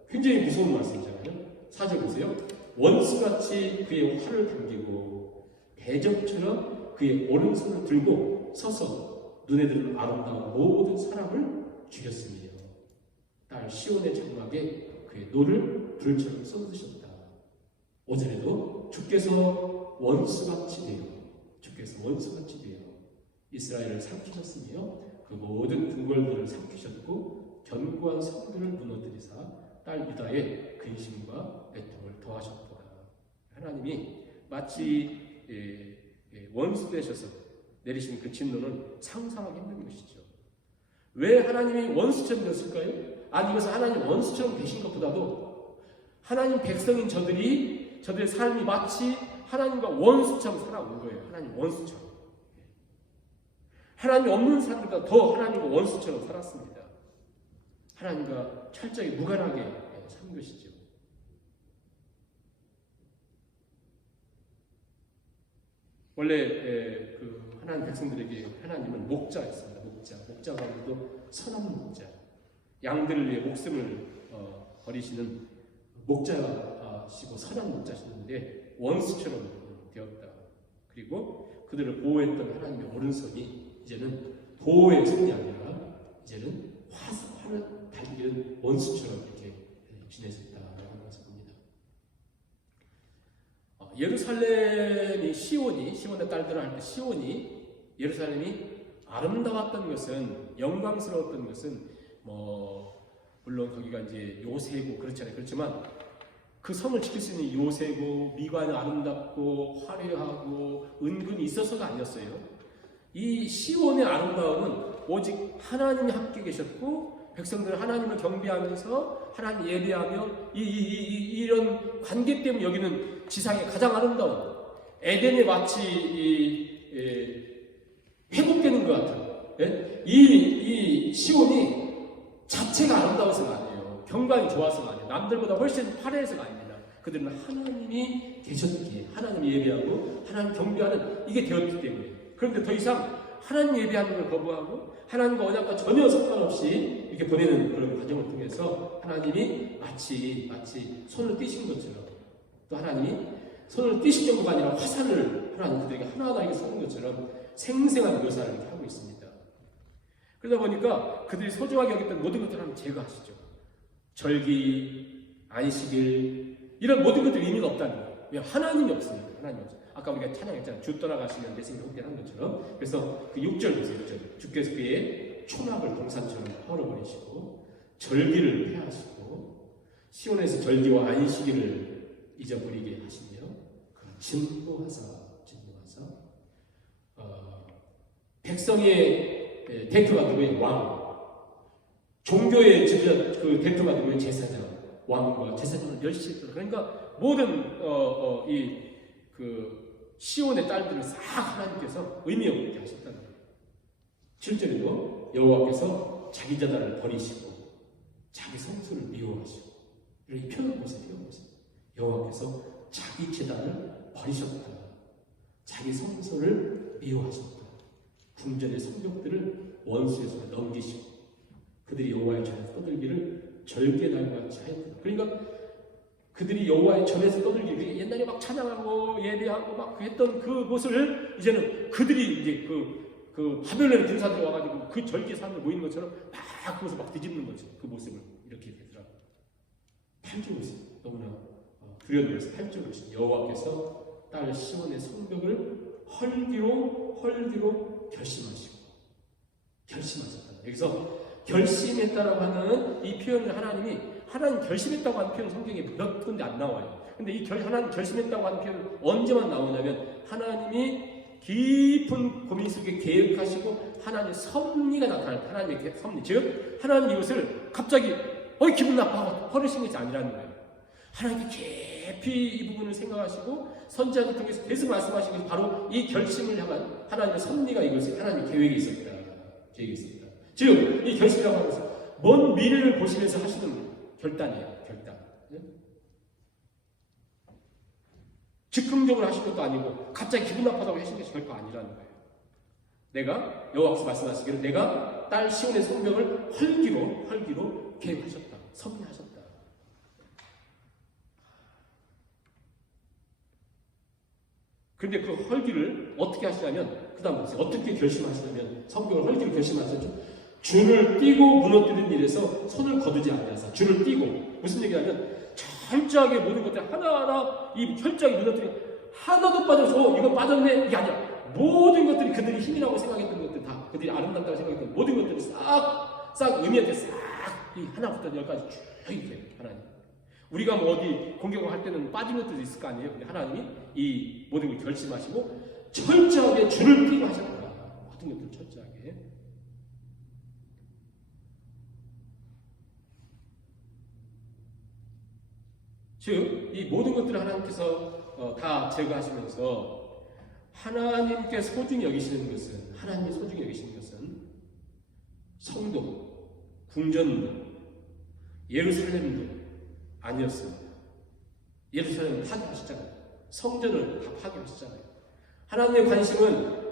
굉장히 무서운 말씀이잖아요. 4절 보세요. 원수같이 그의 활을 당기고 대적처럼 그의 오른손을 들고 서서 눈에 드는 아름다운 모든 사람을 죽였으며 딸 시온의 장막에 그의 노를 불처럼 쏟으셨다. 5절에도 주께서 원수같이 되어 이스라엘을 삼키셨으며 그 모든 궁궐들을 삼키셨고 견고한 성들을 무너뜨리사 딸 유다의 근심과 애통을 더하셨도다. 하나님이 마치 원수 되셔서 내리신 그 진노는 상상하기 힘든 것이죠. 왜 하나님이 원수처럼 되었을까요? 아니, 이것은 하나님 원수처럼 되신 것보다도 하나님 백성인 저들의 삶이 마치 하나님과 원수처럼 살아온 거예요. 하나님 원수처럼. 하나님이 없는 사람보다 더 하나님과 원수처럼 살았습니다. 하나님과 철저히 무관하게 산 것이죠. 원래 그 하나님 백성들에게 하나님은 목자였습니다. 목자 가운데도 선한 목자, 양들을 위해 목숨을 버리시는 목자시고 선한 목자시는데 원수처럼 되었다. 그리고 그들을 보호했던 하나님의 오른손이 이제는 보호의 손이 아니라 이제는 활을 달기는 원수처럼 이렇게 지내셨다라는 것을 봅니다. 예루살렘이 시온의 딸들을 할 때 시온이 예루살렘이 아름다웠던 것은, 영광스러웠던 것은 물론 거기가 이제 요새고 그렇잖아요. 그렇지만 그 성을 지킬 수 있는 요새고 미관이 아름답고 화려하고 은근히 있어서가 아니었어요. 이 시온의 아름다움은 오직 하나님이 함께 계셨고 백성들은 하나님을 경배하면서 하나님 예배하며 이런 관계 때문에 여기는 지상의 가장 아름다운 에덴에 마치 회복되는 것 같은 이 시온이 자체가 아름다워서가 아니에요. 경관이 좋아서가 아니에요. 남들보다 훨씬 화려해서가 아닙니다. 그들은 하나님이 계셨기에 하나님 예배하고 하나님 경배하는 이게 되었기 때문에. 그런데 더 이상 하나님 예배하는 걸 거부하고 하나님과 언약과 전혀 상관없이 이렇게 보내는 그런 과정을 통해서 하나님이 마치 손을 띄신 것처럼, 또 하나님이 손을 띄신 정도가 아니라 화살을 하나님 그들에게 하나하나에게 쏘는 것처럼 생생한 묘사를 이렇게 하고 있습니다. 그러다 보니까 그들이 소중하게 여겼던 모든 것들을 하나님 제거하시죠. 절기, 안식일 이런 모든 것들이 의미가 없다는 거예요. 왜? 하나님이 없습니다. 하나님이 없어요. 아까 우리가 찬양했잖아요. 주 떠나가시면 내 생명 헛되한 것처럼. 그래서 그 6절 보세요. 6절. 주께서 그의 초막을 동산처럼 헐어버리시고 절기를 폐하시고 시온에서 절기와 안식일을 잊어버리게 하시며 진노하사 백성의 대표가 누구예요? 왕. 종교의 그 대표가 누구예요? 제사장. 왕과 제사장을 멸시했더라. 그러니까 모든 그 시온의 딸들을 싹 하나님께서 의미 없게 하셨다는 거예요. 7절에도 여호와께서 자기 제단을 버리시고 자기 성소를 미워하시고, 이렇게 표현을 보세요. 여호와께서 자기 제단을 버리셨다. 자기 성소를 미워하셨다. 궁전의 성벽들을 원수의 손에 넘기시고 그들이 여호와의 전에서 떠들기를 절개날같이 하였다. 그러니까 그들이 여호와의 전에서 떠들기를 옛날에 막 찬양하고 예배하고 막 했던 그곳을 이제는 그들이 이제 그 바벨론의 군사들이 와가지고 그 절개 사람들 모이는 것처럼 막 그것을 막 뒤집는 거죠. 그 모습을 이렇게 되더라고요. 8절 보세요. 너무나 두려워서 8절 보시죠. 여호와께서 딸 시온의 성벽을 헐기로 결심하셨다. 여기서 결심했다라고 하는 이 표현을 하나님 결심했다고 하는 표현 성경에 몇 군데 안 나와요. 근데 이 하나님 결심했다고 하는 표현은 언제만 나오냐면 하나님이 깊은 고민 속에 계획하시고 하나님의 섭리가 나타날 하나님의 섭리, 즉 하나님 이것을 갑자기 기분 나빠하고 버리신 것이 아니라는 거예요. 하나님께 깊이 이 부분을 생각하시고 선지자를 통해서 계속 말씀하시는 것이 바로 이 결심을 향한 하나님의 섭리가 이것이 하나님의 계획이 있었다. 계획이 있었다. 즉 이 결심이라고 하면서 먼 미래를 보시면서 하시는 결단이에요. 결단. 즉흥적으로 하신 것도 아니고 갑자기 기분 나빠다고 하신 것이 결코 아니라는 거예요. 내가 여호와께서 말씀하시기를 내가 딸 시온의 성벽을 헐기로 계획하셨다. 섭리하셨다. 그런데 그 헐기를 어떻게 하시냐면 그 다음 보세요. 어떻게 결심하시냐면 성벽을 헐기로 결심하셨죠. 줄을 띄고 무너뜨리는 일에서 손을 거두지 않냐사. 줄을 띄고 무슨 얘기냐면 철저하게 모든 것들 하나하나 이 철저하게 무너뜨리는 하나도 빠져서 이거 빠졌네 이게 아니야. 모든 것들이 그들이 힘이라고 생각했던 것들 다 그들이 아름답다고 생각했던 모든 것들을 싹 의미한테 싹 이 하나부터 열까지 쭉 이렇게 하나님. 우리가 뭐 어디 공격을 할 때는 빠진 것들도 있을 거 아니에요. 근데 하나님이 이 모든 걸 결심하시고 철저하게 줄을 띄고 하셨다. 모든 것들 철저하게. 즉, 이 모든 것들을 하나님께서 다 제거하시면서 하나님께 소중히 여기시는 것은 하나님이 소중히 여기시는 것은 성도, 궁전도, 예루살렘도 아니었습니다. 예루살렘을 파괴하셨잖아요. 성전을 다 파괴하셨잖아요. 하나님의 관심은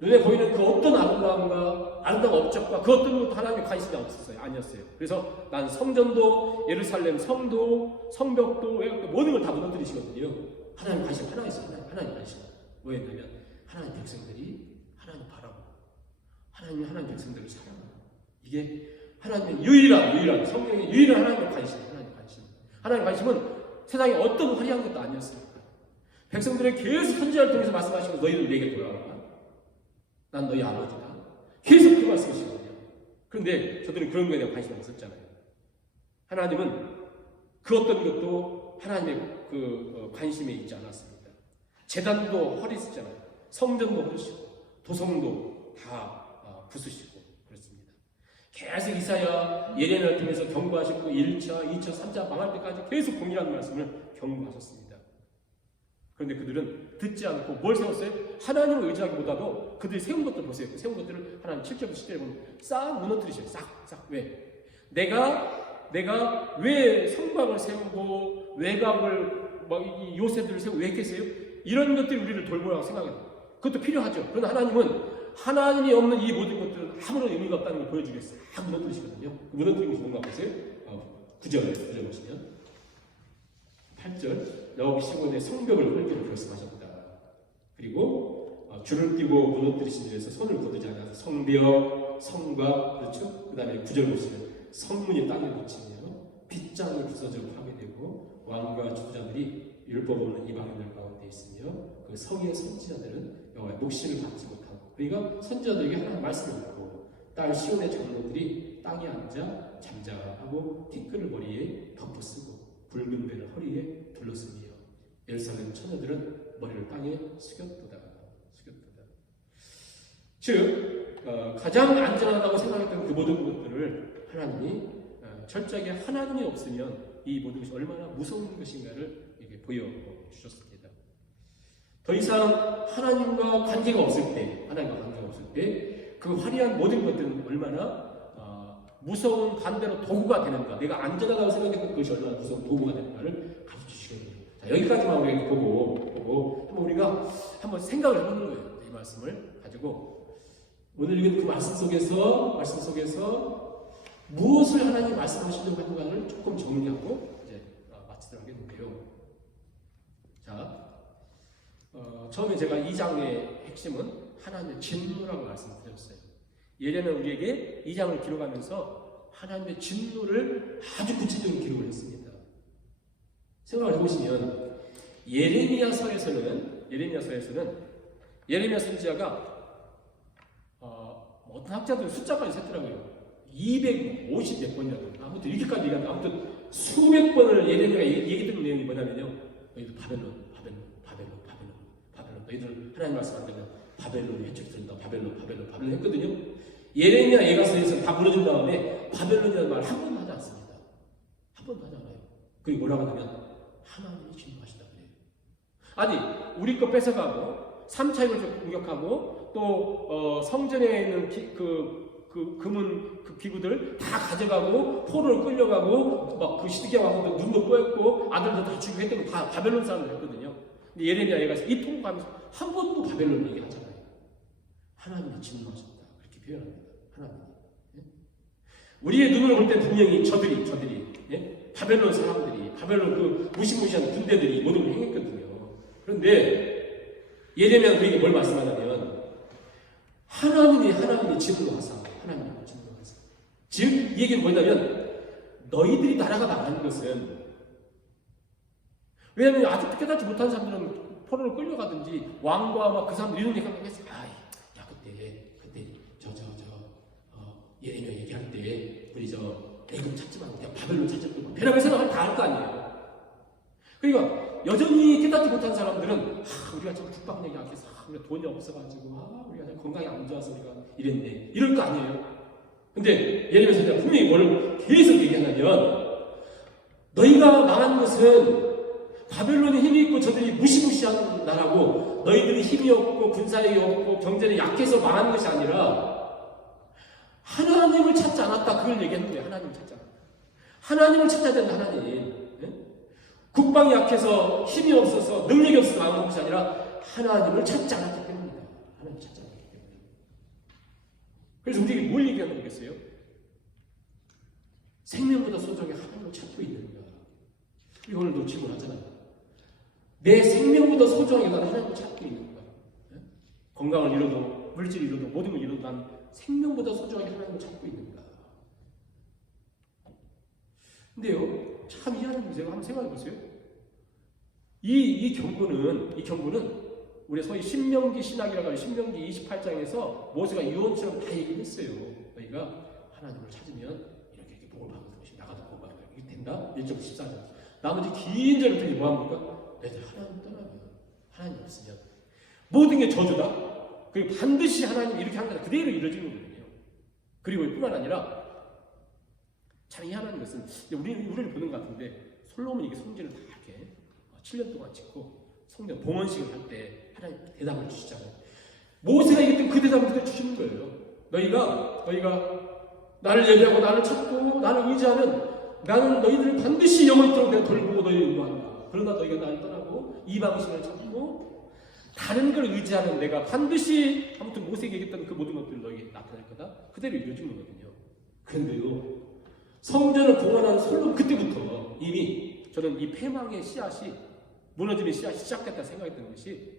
눈에 보이는 그 어떤 아름다움과 아름다운 업적과 그 어떤 것도 하나님의 관심이 없었어요. 아니었어요. 그래서 난 성전도 예루살렘 성도 성벽도 외곽도 모든 걸 다 무너뜨리시거든요. 하나님 관심 하나 있어요. 하나님 관심. 뭐였냐면 하나님 백성들이 하나님 바라고 하나님 백성들을 사랑하고 이게 하나님의 유일한 성경의 유일한 하나님의 관심. 하나님의 관심은 세상에 어떤 화려한 것도 아니었어요. 백성들의 계속 선지자를 통해서 말씀하시고 너희들 내게 돌아와라. 난 너희 아버지다. 계속 그 말씀이시거든요. 그런데 저들은 그런 거에 대한 관심이 없었잖아요. 하나님은 그 어떤 것도 하나님의 그 관심에 있지 않았습니다. 제단도 허리쓰잖아요. 성전도 허리시고 도성도 다 부수시고 그렇습니다. 계속 이사야 예레미야를 통해서 경고하시고 1차, 2차, 3차 망할 때까지 계속 동일한 말씀을 경고하셨습니다. 그런데 그들은 듣지 않고 뭘 세웠어요? 하나님을 의지하기보다도 그들이 세운 것들 보세요. 그 세운 것들을 하나님 7절, 10절에 보면 싹 무너뜨리셔요. 싹. 왜? 내가 왜 성곽을 세우고 외곽을 이 요새들을 세우고 왜 했겠어요? 이런 것들이 우리를 돌보라고 생각해요. 그것도 필요하죠. 그러나 하나님은 하나님이 없는 이 모든 것들은 아무런 의미가 없다는 걸 보여주겠어요. 싹 무너뜨리시거든요. 그 무너뜨리는 것이 뭔가 보세요. 9절 보시면 8절 여호와 시온의 성벽을 헐기로 결심하셨다. 그리고 줄을 띄고 무너뜨리신 일에서 손을 거두지 않아서 성벽, 성곽 그렇죠? 그 다음에 9절 보시면 성문이 땅에 묻히며 빗장이 부서져 파괴되고 왕과 주자들이 율법 없는 이방인들 가운데 있으며 그 성의 선지자들은 여호와의 목심을 받지 못하고 그러니까 선지자들에게 하나님 말씀을 듣고 딸 시온의 장로들이 땅에 앉아 잠자하고 티끌을 머리에 덮어쓰고 붉은 배를 허리에 둘러쓰며 예루살렘 처녀들은 머리를 땅에 숙였도다. 즉 가장 안전하다고 생각했던 그 모든 것들을 하나님이 철저하게 하나님이 없으면 이 모든 것이 얼마나 무서운 것인가를 이렇게 보여주셨습니다. 더 이상 하나님과 관계가 없을 때 그 화려한 모든 것들은 얼마나 무서운 반대로 도구가 되는가, 내가 안전하다고 생각했던 것이 얼마나 무서운 도구가 되는가를 가르쳐주시거든요. 자, 여기까지만 우리가 보고 한번 우리가 한번 생각을 해보는 거예요. 이 말씀을 가지고 오늘 읽은 그 말씀 속에서 무엇을 하나님이 말씀하시려고 하는가를 조금 정리하고 이제 마치도록 하겠는데요. 자, 처음에 제가 2장의 핵심은 하나님의 진노라고 말씀드렸어요. 예레미야는 우리에게 2장을 기록하면서 하나님의 진노를 아주 구체적인 기록을 했습니다. 생각을 해보시면 예레미야서에서는 예레미야 선지자가 어떤 학자들은 숫자까지 셌더라고요. 250 몇 번이라고. 아무튼 이렇게까지 얘기하는데 아무튼 수백 번을 예레미야가 얘기했던 내용이 뭐냐면요. 너희들 바벨론. 너희들 하나님 말씀 안 되면 바벨론이 해적이 들은다. 바벨론 했거든요. 예레미야 예가서에서 다 무너진 다음에 바벨론이라는 말 한 번도 하지 않습니다. 한 번도 하지 않아요. 그리고 뭐라고 하냐면 하나님이 진노하신다 그래요. 아니 우리 거 뺏어가고 3차 이걸 공격하고 또 성전에 있는 금은 그 기구들 다 가져가고 포로를 끌려가고 막 그 시드기야 왕도 눈도 뽀였고 아들도 다 죽이고 했던 거 다 바벨론 사람들이었거든요. 근데 예레미야 얘가 이 통과하면서 한 번도 바벨론 얘기하잖아요. 하나님이 진노하셨다 그렇게 표현합니다. 하나님. 예? 우리의 눈으로 볼 때 분명히 저들이 예? 바벨론 사람들이 바벨론 그 무시무시한 군대들이 모든 걸 행했거든요. 그런데 예레미야는 우리에게 뭘 말씀하냐면 하나님이 진노하사 하나님이 진노하사 즉 이 얘기는 뭐냐면 너희들이 나라가 망하는 것은 왜냐하면 아직도 깨닫지 못한 사람들은 포로로 끌려가든지 왕과 막 그 사람들 이런 얘기하면 했어요. 야 그때 예레미야 얘기할 때 우리 애굽 찾지 말고 그냥 바벨론 찾았고 배라고 생각하면 다 할 거 아니에요. 그러니까 여전히 깨닫지 못한 사람들은 우리가 참 국방 얘기 안 해서 우리가 돈이 없어가지고 우리가 건강이 안 좋아서 우리가 이랬네 이럴 거 아니에요. 근데 예레미야 선지자가 분명히 뭘 계속 얘기하냐면 너희가 망한 것은 바벨론이 힘이 있고 저들이 무시무시한 나라고 너희들이 힘이 없고 군사력이 없고 경제력이 약해서 망한 것이 아니라 하나님을 찾지 않았다 그걸 얘기했는데 하나님을 찾지 않았다. 하나님을 찾아야 된다. 하나님. 네? 국방이 약해서 힘이 없어서 능력이 없어서 망한 것이 아니라 하나님을 찾지 않았기 때문이다. 하나님을 찾지 않았기 때문이다. 그래서 우리에게 뭘 얘기하는 거겠어요? 생명보다 소중하게 하나님을 찾고 있는 거야. 우리 오늘도 질문하잖아요. 내 생명보다 소중하게 나는 하나님을 찾고 있는 거야. 네? 건강을 잃어도 물질을 잃어도 모든 걸 잃어도 난 생명보다 소중하게 하나님을 찾고 있는 거야. 근데요, 참 희한한 문제가 한번 생각해 보세요. 이 경고는 우리 소위 신명기 신학이라고 하는 신명기 28장에서 모세가 유언처럼 다 얘기했어요. 너희가 하나님을 찾으면 이렇게 복을 받는 것이 나가도 복을 받는 것이 된다. 1절 14절. 나머지 긴 절을 들이 뭐합니까? 너희들 하나님 떠나면 하나님 없으면 모든 게 저주다. 그리고 반드시 하나님 이렇게 한다. 그대로 이루어지는 거거든요. 그리고 뿐만 아니라 참 희한한 것은 우리를 보는 것 같은데 솔로몬이 이게 성전을 다 이렇게 7년 동안 짓고 성전 봉헌식을 할 때 하나님 대답을 주시잖아요. 모세가 얘기했던 그 대답을 그때 주시는 거예요. 너희가 나를 예배하고 나를 찾고 나를 의지하면 나는 너희들을 반드시 영원토록 내가 돌보고 너희를 인도한다. 그러나 너희가 나를 떠나고 이방신을 찾고 다른 걸 의지하는 내가 반드시 아무튼 모세에게 얘기했던 그 모든 것들을 너희에게 나타날 거다. 그대로 이루어진 거거든요. 그런데요. 성전을 봉헌한 솔로몬 그때부터 이미 저는 이 패망의 씨앗이 무너짐의 씨앗이 시작됐다 생각했던 것이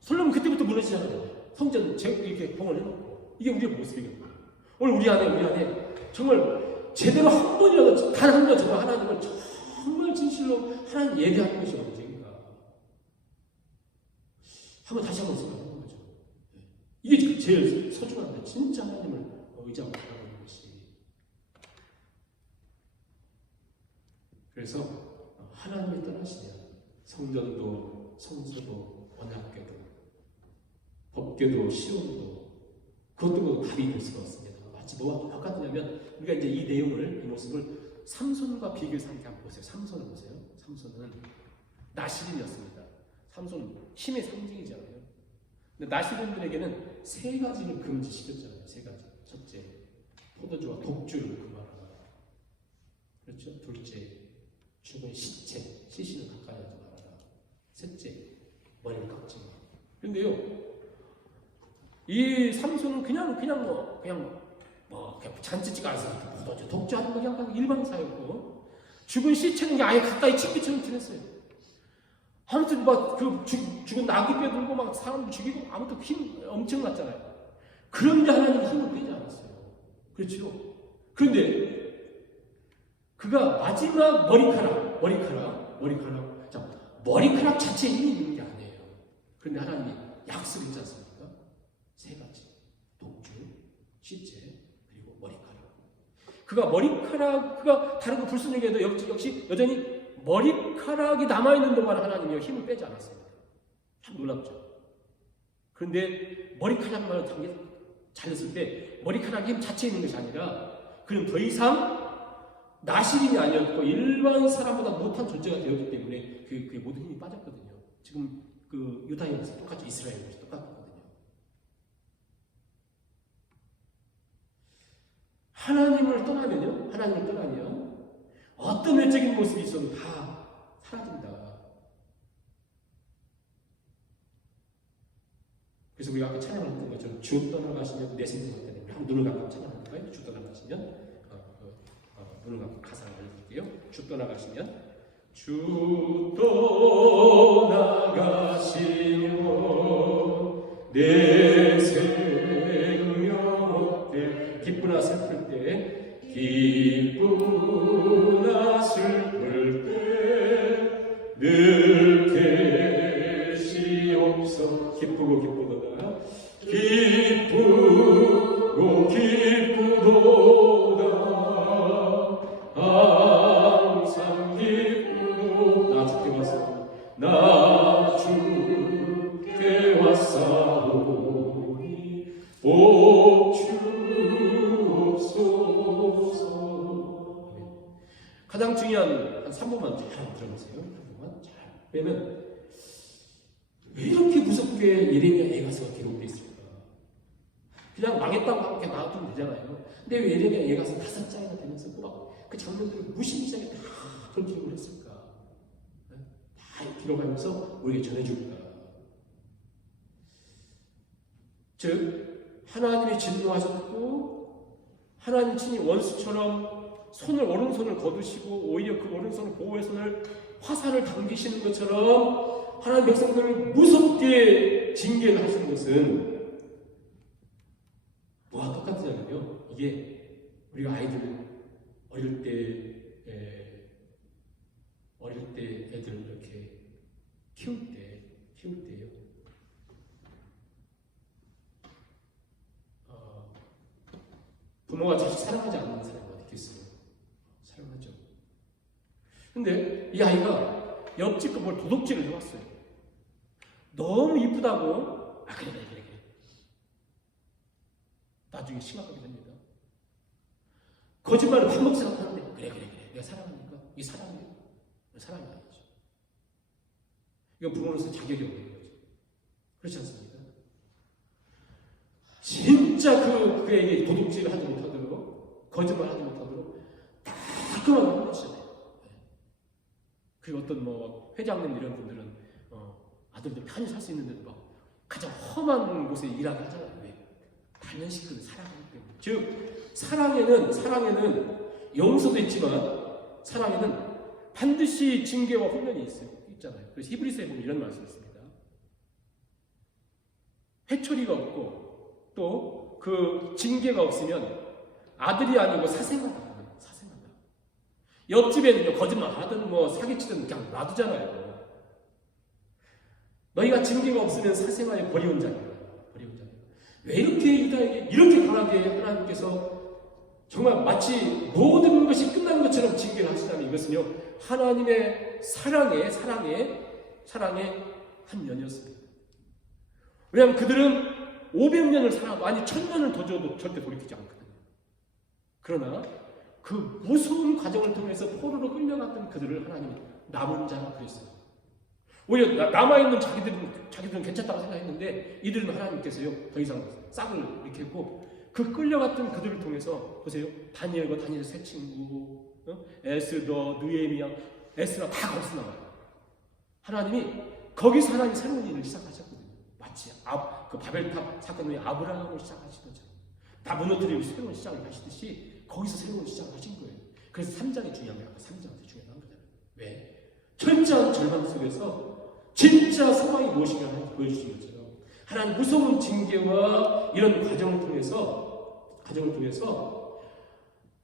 솔로몬 그때부터 무너지잖아요. 성전 이렇게 봉헌해놓고 이게 우리의 모습이거든요. 오늘 우리 안에 정말 제대로 한 번이라도 단 한 번 정말 하나님을 정말 진실로 하나님 예배하는 것이 언제인가 다시 한번 생각하는 거죠. 이게 제일 소중한데 진짜 하나님을 의지하고 살아가는 것이. 그래서 하나님이 떠나시면 성전도 성소도 언약궤도 법궤도 시온도 그것도 답이 될 수가 없습니다. 마치 뭐와 똑같으냐면 우리가 이제 이 내용을 이 모습을 삼손과 비교해서 함께 한번 보세요. 삼손을 보세요. 삼손은 나시린이었습니다. 삼손 힘의 상징이잖아요. 근데 나시린들에게는 세 가지를 금지시켰잖아요. 세 가지. 첫째, 포도주와 독주를 금하라. 그렇죠? 둘째, 죽은 시신을 가까이 하지 말아라. 셋째, 머리를 깎지 마. 그런데요, 이 삼손은 그냥 잔치집 가서 포도주 독주하는 거 그냥 일반사였고, 죽은 시체는 게 아예 가까이 친기처럼 지냈어요. 아무튼 죽은 나귀 빼들고 막 사람 죽이고 아무튼 힘 엄청났잖아요. 그런데 하나님이 힘을 빼지 않았어요. 그렇죠? 그런데 그가 마지막 머리카락 자체에 힘이 있는 게 아니에요. 그런데 하나님이 약속이 있지 않습니까? 세 가지. 독주, 시체, 그리고 머리카락. 그가 다른 거 불순종해도 역시 여전히 머리카락이 남아있는 동안 하나님이 힘을 빼지 않았습니다. 참 놀랍죠. 그런데 머리카락만 잘렸을 때 머리카락이 힘 자체에 있는 것이 아니라 그는 더 이상 나시린이 아니었고 일반 사람보다 못한 존재가 되었기 때문에 그의 모든 힘이 빠졌거든요. 지금 그 유다인에서 똑같죠. 이스라엘에서 똑같거든요. 하나님을 떠나면 어떤 외적인 모습이 있어도 다 사라진다. 그래서 우리가 아까 찬양했던 것처럼 주 떠나가시면 내 생각 때문에 우리 한번 눈을 감고 찬양할까요? 주 떠나가시면 눈을 감고 가사를 알려드릴게요. 주 떠나가시면 주 떠나가시면 내 생명 없대 기쁘나 슬플 때 기쁘나 슬플 때 늘 계시옵소서 기쁘고 기쁘도다 기쁘고 기쁘도다 항상 기쁘도 나 주께 왔사오니 나 주께 왔사오니 복 주옵소서. 가장 중요한 한 3분만 잘 들어보세요. 3분만 잘 빼면 왜 이렇게 무섭게 예레미야 예가서가 기록되어 있을까? 그냥 망했다고 하고 그냥 놔두면 되잖아요. 근데 왜 예레미야 예가서 5장이나 되면서 막 그 장면들을 무시무시하게 다 그런 기록을 했을까? 다 기록하면서 우리에게 전해줄까? 즉 하나님이 진노하셨고 하나님 친히 원수처럼 오른손을 거두시고 오히려 그 오른손을 보호의 손을 화살을 당기시는 것처럼 하나님 백성들을 무섭게 징계를 하시는 것은 뭐와 똑같으냐면요. 이게 우리가 아이들 어릴 때 애들 이렇게 키울 때요. 부모가 자식 사랑하지 않는 사람이 어디 있겠어요? 사랑하죠. 근데 이 아이가 옆집 거 뭘 도둑질을 해왔어요. 너무 이쁘다고 그래. 나중에 심각하게 됩니다. 거짓말을 반복 생각하는데 그래 내가 사랑하니까 이게 사랑이에요. 사랑이 아니죠. 이건 부모로서 자격이 없는 거죠. 그렇지 않습니까? 진짜 그에게 도둑질을 하지 못하도록 거짓말 하지 못하도록 따끔하게 해주시잖아요. 그리고 어떤 회장님 이런 분들은 아들들 편히 살 수 있는데도 막 가장 험한 곳에 일하게 하잖아요. 왜? 단연시키는 사랑하기 때문에. 즉 사랑에는 용서도 있지만 사랑에는 반드시 징계와 훈련이 있잖아요. 그래서 히브리서에 보면 이런 말씀이 있습니다. 회초리가 없고 또 그 징계가 없으면 아들이 아니고 사생아다. 옆집에는요 거짓말 하든 사기치든 그냥 놔두잖아요. 너희가 징계가 없으면 사생아의 버리온 자니라. 왜 이렇게 유다에게 이렇게 강하게 하나님께서 정말 마치 모든 것이 끝난 것처럼 징계를 하시다면 이것은요 하나님의 사랑의 한 면이었습니다. 왜냐하면 그들은 500년을 살아도 1000년을 더 줘도 절대 돌이키지 않거든요. 그러나 그 무서운 과정을 통해서 포로로 끌려갔던 그들을 하나님이 남은 자라 그랬어요. 오히려 남아있는 자기들은 괜찮다고 생각했는데 이들은 하나님께서요 더 이상 싹을 이렇게 했고 그 끌려갔던 그들을 통해서 보세요. 다니엘의 세 친구 에스더, 느헤미야, 에스라 다 거기서 나와요. 하나님이 거기서 하나님이 새로운 일을 시작하셨거든요. 마치 그 바벨탑 사건 후에 아브라함을 시작하신 것처럼 다 무너뜨리고 새로운 시작을 하시듯이 거기서 새로운 시작을 하신 거예요. 그래서 3장이 중요한 거예요. 3장이 중요한 거잖아요. 왜? 철저한 절망 속에서 진짜 소망이 무엇인가 하나님 보여주신 것처럼 하나님 무서운 징계와 이런 과정을 통해서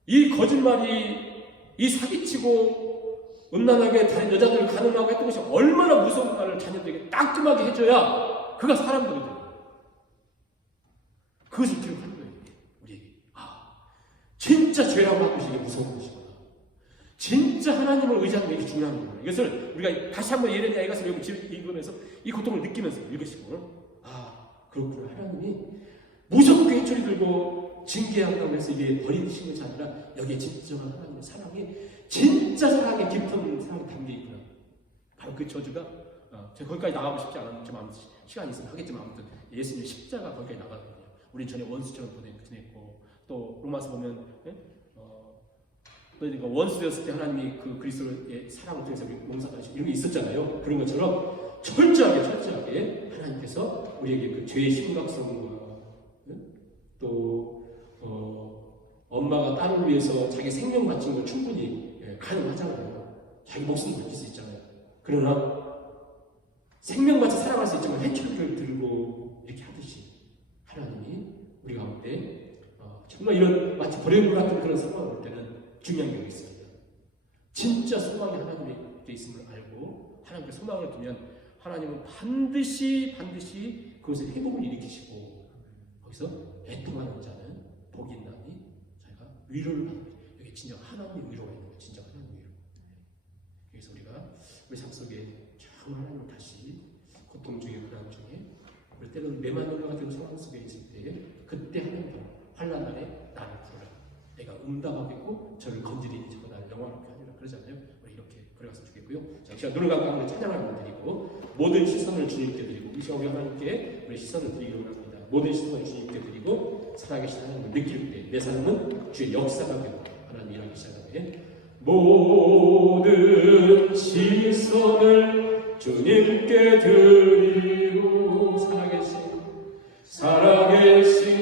이 거짓말이 이 사기치고 음란하게 다른 여자들을 가늠하고 했던 것이 얼마나 무서운가를 자녀들에게 따끔하게 해줘야 그가 사람들이 돼요. 그것을 기록하는 거예요. 우리에게 진짜 죄라고 하는 것이 이게 무서운 것이구나. 진짜 하나님을 의지하는 게 이게 중요한 거예요. 이것을 우리가 다시 한번 예레미야 예가서 읽으면서 이 고통을 느끼면서 읽으시고 그렇구나. 하나님이 무섭게 해초리 들고 징계한다고 해서 이게 버리신 것이 아니라 여기에 진정한 하나님의 사랑이 진짜 사랑의 깊은 사랑이 담겨있구나. 바로 그 저주가 제가 거기까지 나가고 싶지 않았지만 시간이 있으면 하겠지만 아무튼 예수님의 십자가 거기까지 나가거든요. 우리 전에 원수처럼 보냈고 또 로마서 보면 그러니까 원수 되었을 때 하나님이 그 그리스도의 사랑을 통해서 용서하시고 이런 게 있었잖아요. 그런 것처럼 철저하게 하나님께서 우리에게 그 죄의 심각성과 또 엄마가 딸을 위해서 자기 생명 바친 건 충분히 가능하잖아요. 자기 목숨을 바칠 수 있잖아요. 그러나 생명같이 살아갈 수 있지만 해초리를 들고 이렇게 하듯이 하나님이 우리 가운데 정말 이런 마치 버림을 같은 그런 상황을 올 때는 중요한 게 있습니다. 진짜 소망이 하나님에 있음을 알고 하나님께 소망을 두면 하나님은 반드시 그것을 회복을 일으키시고 거기서 애통하는 자는 복이 있나니 자기가 위로를 받는 거예요. 여기 진정 하나님의 위로가 있는 거예요. 진정 하나님의 위로. 그래서 우리가 우리 삶 속에 참 하나님을 다시 고통 중에 불안 중에 우리 때로는 메마른 같은 상황 속에 있을 때 그때 하나님도 환난 날에 나를 부르라. 내가 응답하겠고 저를 건드리니 저가 나를 영원하게 하리라 그러잖아요. 우리 이렇게 걸어갔으면 좋겠고요. 자, 제가 눈을 감고 한번 찬양을 드리고 모든 시선을 주님께 드리고 이 시간 우리 하나님께 우리 시선을 드리려고 합니다. 모든 시선을 주님께 드리고 살아계신 하나님을 느낄 때 내 삶은 주의 역사가 되고 하나님 일하기 시작하면 모든 시선을 주님께 드리고 살아계신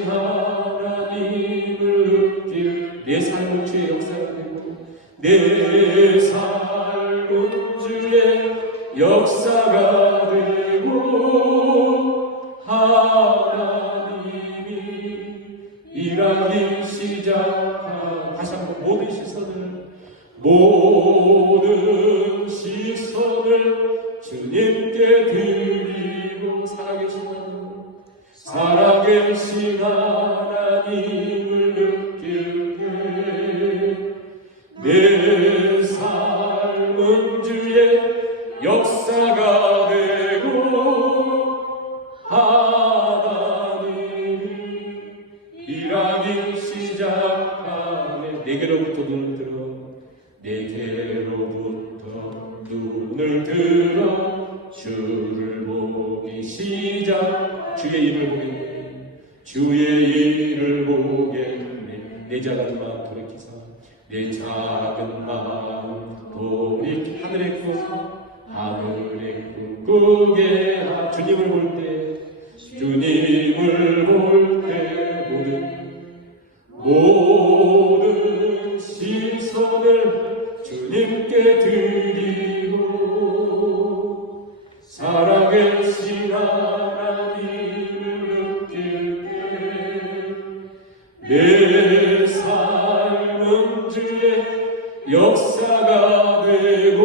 하나님을 느낄 내 삶은 주의 역사가 되고 내 삶은 주의 역사가 되고 하나님이 일하기 시작한 다시 한번 모든 시선을 주님께 드리고 살아계신 하나님을 느낄 때 내 삶은 주의 역사가 되고 하나님이 일하기 시작하네. 내게로부터 눈을 들어 주를 보기 시작. 주의 일을 보겠네. 내 작은 마음 돌이키사 내 작은 마음 돌이키 하늘의 꿈 꾸게 하. 주님을 볼 때 모든 시선을 주님께 드리고 살아계신 하나님을 느낄 때 내 삶은 주의 역사가 되고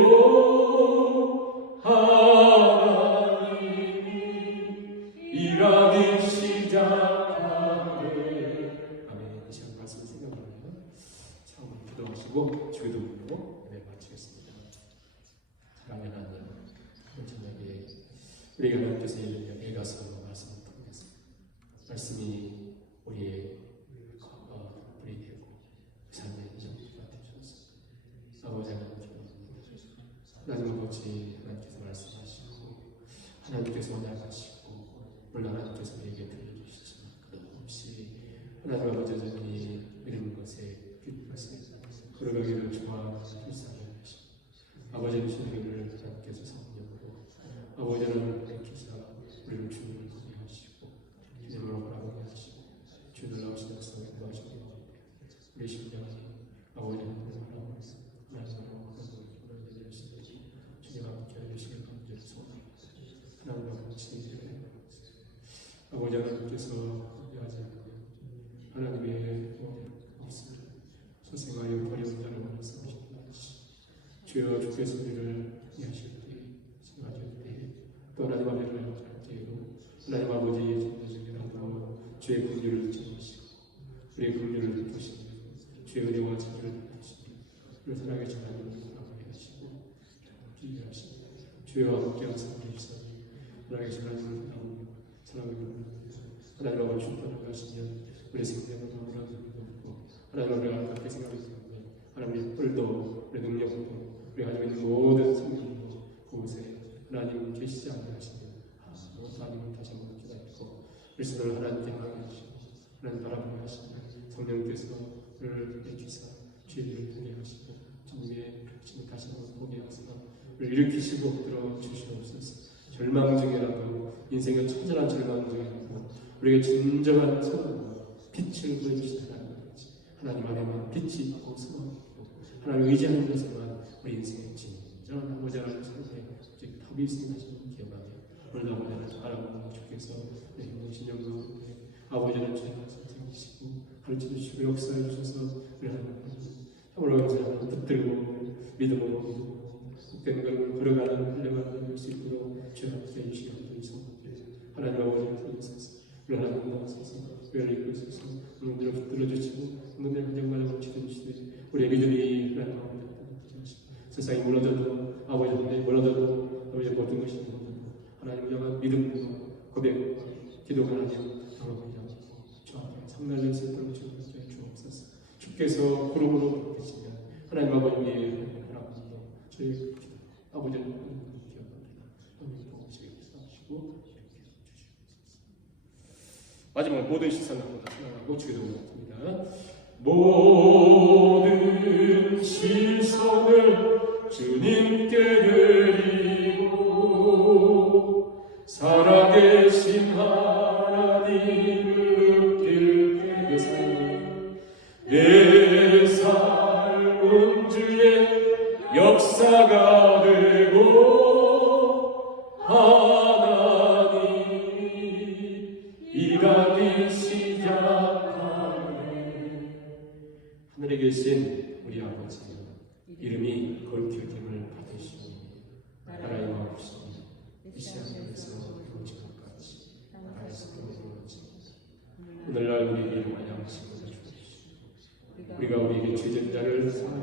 하나님이 일하기 시작하네. 아멘. 이 시간 말씀 생각나요? 처음 기도하시고 주기도 부르고 마치겠습니다. 사랑하는 하나님, 저녁에 우리가 하나님께서 읽어서 말씀을 통해서 말씀이 우리의 불이 되고 삶의 이정표가 되셔서 아버지 하나님 아버지 하나님께서 말씀하시고 하나님께서 언약하시고 물론 하나님께서 우리에게 들려주시지만 끝없이 하나님 아버지 여전히 이런 것에 기뻐하시고 걸어가기를 좋아하는 불쌍히 하시고 아버지 되신 우리를 하나님께서 성령으로 아버지 하나님을 밝히사 우리를 주님을 보게 하시고 주님으로 바라보게 하시고 주를 나오신 역사를 도와주게 하시고 우리 심령이 아버지 하나님을 바라보고 하나님으로 그런 일을 하시고 주님 함께 해주시길 간절히 소원합니다. 하나님 아버지 아버지 하나님께서 하지 않고 하나님의 말씀을 소생하여 버려온 자를 원해서 주여 주께서 우리를 이해하실 때 생각하실 때또 하나님 앞에 나갈 때에도 하나님 아버지의 존재 중에라도 주의 긍휼을 전하시고 우리의 긍휼을 베푸시고 주의 은혜와 자비를 베푸시고 우리를 살아계신 하나님을 바라보게 하시고 주의 하시고 주여 함께 하사 우리 살아계신 하나님을 사랑하고 사랑하고 하나님 아버지 주님께서 하시면 우리 생명을 마음으로 믿고 하나님 우리가 그렇게 생각했는데 하나님의 뿔도 우리 능력도 우리가 가지고 있는 모든 생명도 그곳에 하나님 계시지 않게 하시면 아무것도 아니면 다시 한번 기다리고 그리스도를 하나님께 향하시고 하나님 바라보게 하시고 성령께서 우리를 내주사 죄를 보게 하시고 주님의 그렇지는 다시 한번 보게 하시고 우리를 일으키시고 들어주시옵소서. 절망 중이라도 인생의 처절한 절망 중이라도 우리에게 진정한 소망과 빛을 보여주시는 하나님 안에만 빛이 있고 소망이 있고 하나님 의지하는 것에만 우리 인생의 진정한 아버지 하나님 삶에 답이 있음을 다시 한번 기억하며 오늘 아버지 하나님 바라보는 주께서 내 힘든 신령과 아버지는 죄가 선생이시고 가르쳐주시고 역사해 주셔서 우리 하나님 참으로 감사하는 뜻들고 믿음으로 복된 걸 걸어가는 훌륭한 될수 있도록 죄가 되시기 위해서 하나님 아버지를 드리소서. 우리 하나님 나와서서 열리고 있어서 오늘 붙들어주시고 오늘 환경과를 지켜주시되 우리의 믿음이 하나님 아버지 세상이 몰라져도 아버지 하나님 몰라져도 아버지 모든 것이 하나님 향한 믿음과 고백과 기도가 하나님 경험하며 저한테 상날릴 수 있도록 주옵소서. 주께서 구름으로 계시면 하나님 아버지의 바라보며 저희 아버지를 기억합니다. 하나님 보시기 하시고 마지막 모든 시선을 하고 주기도합니다. 모든 시선을 주님께 드리고 살아계신 하나님을 길게 되사니 내 삶은 주의 역사가 되고 하나님 이가기 시작하네. 하늘에 계신 우리 아버지 이름이 거룩히 여김을 받으시니 나라의 마옵시니 이 시간에서 이루어진 것 같이 나라에서 이루어지니 오늘날 우리에게 일용할 양식을 주옵시고 우리가 우리에게 죄진 자를 사하여